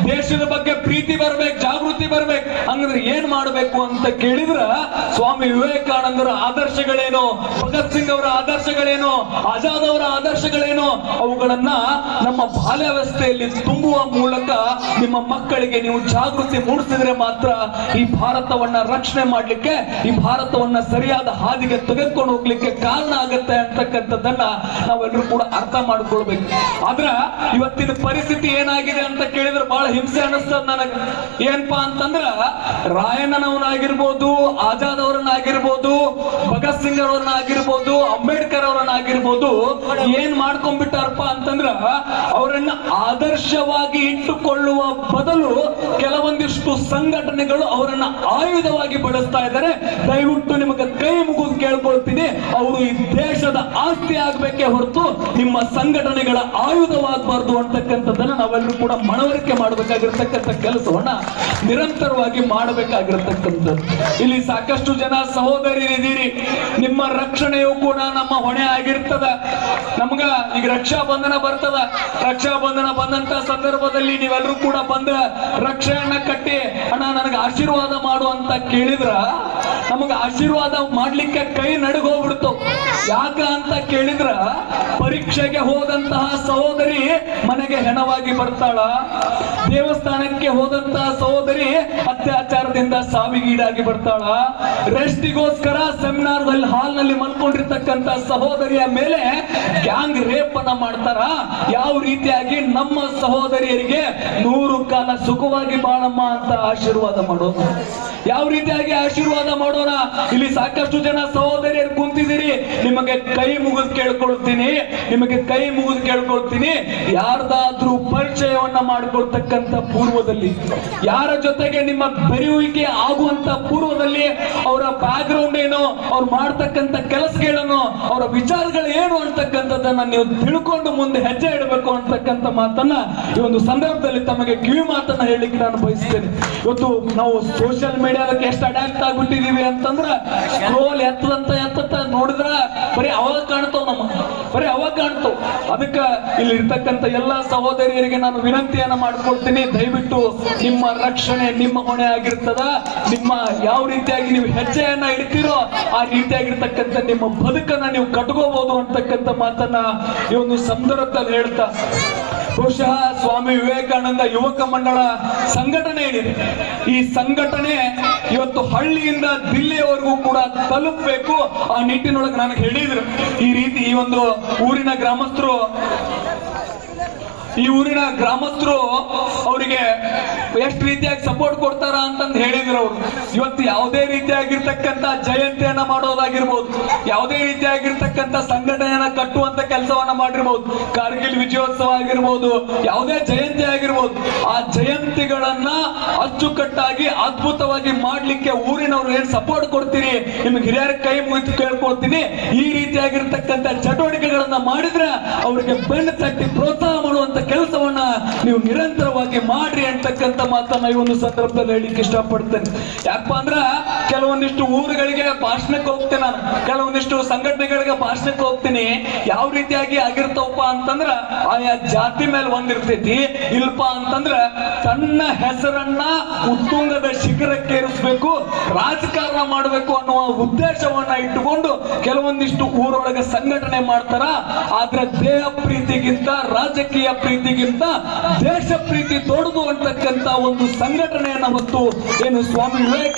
ದೇಶದ ಬಗ್ಗೆ ಪ್ರೀತಿ ಬರ್ಬೇಕು, ಜಾಗೃತಿ ಬರ್ಬೇಕು. ಹಂಗಂದ್ರೆ ಏನ್ ಮಾಡ್ಬೇಕು ಅಂತ ಕೇಳಿದ್ರ, ಸ್ವಾಮಿ ವಿವೇಕಾನಂದರ ಆದರ್ಶಗಳೇನು, ಭಗತ್ ಸಿಂಗ್ ಅವರ ಆದರ್ಶಗಳೇನು, ಆಜಾದ್ ಅವರ ಆದರ್ಶಗಳೇನು, ಅವುಗಳನ್ನ ನಮ್ಮ ಬಾಲ್ಯಾವಸ್ಥೆಯಲ್ಲಿ ತುಂಬುವ ಮೂಲಕ ನಿಮ್ಮ ಮಕ್ಕಳಿಗೆ ನೀವು ಜಾಗೃತಿ ಮೂಡಿಸಿದ್ರೆ ಮಾತ್ರ ಈ ಭಾರತವನ್ನ ರಕ್ಷಣೆ ಮಾಡ್ಲಿಕ್ಕೆ, ಈ ಭಾರತವನ್ನ ಸರಿಯಾದ ಹಾದಿಗೆ ತೆಗೆದುಕೊಂಡು ಹೋಗ್ಲಿಕ್ಕೆ ಕಾರಣ ಆಗತ್ತೆ ಅಂತಕ್ಕಂಥದ್ದನ್ನ ನಾವೆಲ್ಲರೂ ಕೂಡ ಅರ್ಥ ಮಾಡ್ಕೊಳ್ಬೇಕು. ಆದ್ರ ಇವತ್ತಿನ ಪರಿಸ್ಥಿತಿ ಏನಾಗಿದೆ ಅಂತ ಕೇಳಿದ್ರೆ ಬಹಳ ಹಿಂಸೆ ಅನಿಸ್ತದ ನನಗೆ. ಏನಪ್ಪಾ ಅಂತಂದ್ರ, ರಾಯಣ್ಣನವನಾಗಿರ್ಬೋದು, ಆಜಾದ್ ಅವರನ್ನಾಗಿರ್ಬೋದು, ಭಗತ್ ಸಿಂಗ್ ಅವರನ್ನಾಗಿರ್ಬೋದು, ಅಂಬೇಡ್ಕರ್ ಅವರನ್ನಾಗಿರ್ಬೋದು, ಏನ್ ಮಾಡ್ಕೊಂಡ್ಬಿಟ್ಟಾರಪ್ಪ ಅಂತಂದ್ರ, ಅವರನ್ನ ಆದರ್ಶವಾಗಿ ಇಟ್ಟುಕೊಳ್ಳುವ ಬದಲು ಕೆಲವೊಂದಿಷ್ಟು ಸಂಘಟನೆಗಳು ಅವರನ್ನ ಆಯುಧವಾಗಿ ಬಳಸ್ತಾ ಇದ್ದಾರೆ. ದಯವಿಟ್ಟು ನಿಮಗೆ ಕೈ ಮುಗಿದು ಕೇಳ್ಕೊಳ್ತೀನಿ, ಅವರು ಈ ದೇಶದ ಆಸ್ತಿ ಆಗ್ಬೇಕೇ ಹೊರತು ನಿಮ್ಮ ಸಂಘಟನೆಗಳ ಆಯುಧವಾಗಬಾರ್ದು ಅಂತಕ್ಕಂಥದ್ದನ್ನ ನಾವೆಲ್ಲರೂ ಕೂಡ ಮನವರಿಕೆ ಮಾಡಬೇಕಾಗಿರ್ತಕ್ಕಂಥ ಕೆಲಸವನ್ನ ನಿರಂತರವಾಗಿ ಮಾಡಬೇಕಾಗಿರ್ತಕ್ಕಂಥದ್ದು. ಇಲ್ಲಿ ಸಾಕಷ್ಟು ಜನ ಸಹೋದರಿಯರಿದ್ದೀರಿ, ನಿಮ್ಮ ರಕ್ಷಣೆಯೂ ಕೂಡ ನಮ್ಮ ಹೊಣೆ ಆಗಿರ್ತದ. ನಮ್ಗ ಈಗ ರಕ್ಷಾ ಬಂಧನ ಬರ್ತದ. ರಕ್ಷಾ ಬಂಧನ ಬಂದಂತ ಸಂದರ್ಭದಲ್ಲಿ ನೀವೆಲ್ಲರೂ ಕೂಡ ಬಂದ ರಕ್ಷೆಯನ್ನ ಕಟ್ಟಿ, ಅಣ್ಣ ನನಗೆ ಆಶೀರ್ವಾದ ಮಾಡು ಅಂತ ಕೇಳಿದ್ರ ನಮಗ ಆಶೀರ್ವಾದ ಮಾಡ್ಲಿಕ್ಕೆ ಕೈ ನಡುಗೋಗ್ಬಿಡ್ತು. ಯಾಕ ಅಂತ ಕೇಳಿದ್ರ, ಪರೀಕ್ಷೆಗೆ ಹೋದಂತಹ ಸಹೋದರಿ ಮನೆಗೆ ಹೆಣವಾಗಿ ಬರ್ತಾಳ, ದೇವಸ್ಥಾನಕ್ಕೆ ಹೋದಂತಹ ಸಹೋದರಿ ಅತ್ಯಾಚಾರದಿಂದ ಸಾವಿಗೀಡಾಗಿ ಬರ್ತಾಳ, ರೆಸ್ಟಿಗೋಸ್ಕರ ಸೆಮಿನಾರ್ ಹಾಲ್ ನಲ್ಲಿ ಮಲ್ಕೊಂಡಿರ್ತಕ್ಕಂಥ ಸಹೋದರಿಯ ಮೇಲೆ ಗ್ಯಾಂಗ್ ರೇಪ್ ಅನ್ನ ಮಾಡ್ತಾರ. ಯಾವ ರೀತಿಯಾಗಿ ನಮ್ಮ ಸಹೋದರಿಯರಿಗೆ 100 ಕಾಲ ಸುಖವಾಗಿ ಬಾಳಮ್ಮ ಅಂತ ಆಶೀರ್ವಾದ ಮಾಡೋದು, ಯಾವ ರೀತಿಯಾಗಿ ಆಶೀರ್ವಾದ ಮಾಡೋಣ. ಇಲ್ಲಿ ಸಾಕಷ್ಟು ಜನ ಸಹೋದರಿಯರು ಕುಂತಿದ್ದೀರಿ, ನಿಮಗೆ ಕೈ ಮುಗಿದು ಕೇಳ್ಕೊಳ್ತೀನಿ, ಯಾರ್ದಾದ್ರೂ ಪರಿಚಯವನ್ನ ಮಾಡಿಕೊಳ್ತಕ್ಕಂಥ ಪೂರ್ವದಲ್ಲಿ, ಯಾರ ಜೊತೆಗೆ ನಿಮ್ಮ ಬೆರೆಯುವಿಕೆ ಆಗುವಂತ ಪೂರ್ವದಲ್ಲಿ ಅವರ ಬ್ಯಾಕ್ ಗ್ರೌಂಡ್ ಏನು, ಅವ್ರು ಮಾಡ್ತಕ್ಕಂಥ ಕೆಲಸಗಳೇನು, ಅವರ ವಿಚಾರಗಳು ಏನು ಅಂತಕ್ಕಂಥದ್ದನ್ನ ನೀವು ತಿಳ್ಕೊಂಡು ಮುಂದೆ ಹೆಜ್ಜೆ ಇಡಬೇಕು ಅಂತಕ್ಕಂಥ ಮಾತನ್ನ ಈ ಒಂದು ಸಂದರ್ಭದಲ್ಲಿ ತಮಗೆ ಕಿವಿ ಮಾತನ್ನ ಹೇಳಲಿಕ್ಕೆ ನಾನು ಬಯಸ್ತೇನೆ. ಇವತ್ತು ನಾವು ಸೋಷಿಯಲ್ ಮೀಡಿಯಾದಕ್ಕೆ ಎಷ್ಟು ಅಡ್ಯಾಕ್ಟ್ ಆಗ್ಬಿಟ್ಟಿದೀವಿ ಅಂತಂದ್ರ ಸ್ಕ್ರೋಲ್ ಎತ್ತದಂತ ನೋಡಿದ್ರ ಬರೀ ಅವಾಗ ಕಾಣ್ತಾವ್. ಅದಕ್ಕೆ ಇಲ್ಲಿ ಇರ್ತಕ್ಕಂಥ ಎಲ್ಲಾ ಸಹೋದರಿಯರಿಗೆ ನಾನು ವಿನಂತಿಯನ್ನ ಮಾಡ್ಕೊಳ್ತೀನಿ, ದಯವಿಟ್ಟು ನಿಮ್ಮ ರಕ್ಷಣೆ ನಿಮ್ಮ ಹೊಣೆ ಆಗಿರ್ತದ. ನಿಮ್ಮ ಯಾವ ರೀತಿಯಾಗಿ ನೀವು ಹೆಜ್ಜೆಯನ್ನ ಇಡ್ತೀರೋ ಆ ರೀತಿಯಾಗಿರ್ತಕ್ಕಂಥ ನಿಮ್ಮ ಬದುಕನ್ನ ನೀವು ಕಟ್ಕೋಬಹುದು ಅಂತಕ್ಕಂಥ ಮಾತನ್ನ ಈ ಒಂದು ಸಂದರ್ಭದಲ್ಲಿ ಹೇಳ್ತಾ, ಬಹುಶಃ ಸ್ವಾಮಿ ವಿವೇಕಾನಂದ ಯುವಕ ಮಂಡಳ ಸಂಘಟನೆ ಏನಿದೆ, ಈ ಸಂಘಟನೆ ಇವತ್ತು ಹಳ್ಳಿಯಿಂದ ದಿಲ್ಲಿಯವರೆಗೂ ಕೂಡ ತಲುಪಬೇಕು. ಆ ನಿಟ್ಟಿನೊಳಗೆ ನನಗೆ ಹೇಳಿದ್ರು, ಈ ರೀತಿ ಈ ಒಂದು ಊರಿನ ಗ್ರಾಮಸ್ಥರು ಅವರಿಗೆ ಎಷ್ಟು ರೀತಿಯಾಗಿ ಸಪೋರ್ಟ್ ಕೊಡ್ತಾರ ಅಂತಂದು ಹೇಳಿದ್ರು. ಅವರು ಇವತ್ತು ಯಾವುದೇ ರೀತಿಯಾಗಿರ್ತಕ್ಕಂಥ ಜಯಂತಿಯನ್ನ ಮಾಡೋದಾಗಿರ್ಬೋದು, ಯಾವುದೇ ರೀತಿಯಾಗಿರ್ತಕ್ಕಂಥ ಸಂಘಟನೆಯನ್ನ ಕಟ್ಟುವಂತ ಕೆಲಸವನ್ನ ಮಾಡಿರ್ಬೋದು, ಕಾರ್ಗಿಲ್ ವಿಜಯೋತ್ಸವ ಆಗಿರ್ಬೋದು, ಯಾವುದೇ ಜಯಂತಿ ಆಗಿರ್ಬೋದು, ಆ ಜಯಂತಿಗಳನ್ನ ಅಚ್ಚುಕಟ್ಟಾಗಿ ಅದ್ಭುತವಾಗಿ ಮಾಡ್ಲಿಕ್ಕೆ ಊರಿನವ್ರು ಏನ್ ಸಪೋರ್ಟ್ ಕೊಡ್ತೀರಿ, ನಿಮ್ಗೆ ಹಿರಿಯರ ಕೈ ಮುಗಿದು ಕೇಳ್ಕೊಳ್ತೀನಿ, ಈ ರೀತಿಯಾಗಿರ್ತಕ್ಕಂಥ ಚಟುವಟಿಕೆಗಳನ್ನ ಮಾಡಿದ್ರೆ ಅವರಿಗೆ ಬೆನ್ನು ತಟ್ಟಿ ಪ್ರೋತ್ಸಾಹ ಮಾಡುವಂತ ಕೆಲಸವನ್ನ ನೀವು ನಿರಂತರವಾಗಿ ಮಾಡ್ರಿ ಅಂತಕ್ಕಂಥ ಮಾತನ್ನ ಈ ಒಂದು ಸಂದರ್ಭದಲ್ಲಿ ಹೇಳಿಕ್ಕೆ ಇಷ್ಟಪಡ್ತೇನೆ. ಯಾಕಪ್ಪ ಅಂದ್ರ ಕೆಲವೊಂದಿಷ್ಟು ಊರುಗಳಿಗೆ ಭಾಷಣಕ್ಕೆ ಹೋಗ್ತೇನೆ ನಾನು, ಕೆಲವೊಂದಿಷ್ಟು ಸಂಘಟನೆಗಳಿಗೆ ಭಾಷಣಕ್ಕೆ ಹೋಗ್ತೀನಿ. ಯಾವ ರೀತಿಯಾಗಿ ಆಗಿರ್ತಾವಪ್ಪ ಅಂತಂದ್ರ ಆಯಾ ಜಾತಿ ಮೇಲೆ ಒಂದಿರ್ತೈತಿ, ಇಲ್ಪ ಅಂತಂದ್ರ ತನ್ನ ಹೆಸರನ್ನ ಉತ್ತುಂಗದ ಶಿಖರಕ್ಕೇರಿಸಬೇಕು, ರಾಜಕಾರಣ ಮಾಡಬೇಕು ಅನ್ನುವ ಉದ್ದೇಶವನ್ನ ಇಟ್ಟುಕೊಂಡು ಕೆಲವೊಂದಿಷ್ಟು ಊರೊಳಗೆ ಸಂಘಟನೆ ಮಾಡ್ತಾರ. ಆದ್ರೆ ದೇಹ ಪ್ರೀತಿಗಿಂತ ರಾಜಕೀಯ ಪ್ರೀತಿಗಿಂತ ದೇಶ ಪ್ರೀತಿ ದೊಡ್ಡದು ಅಂತಕ್ಕಂಥ ಒಂದು ಸಂಘಟನೆಯನ್ನ ಮತ್ತು ಏನು ಸ್ವಾಮಿ ವಿವೇಕ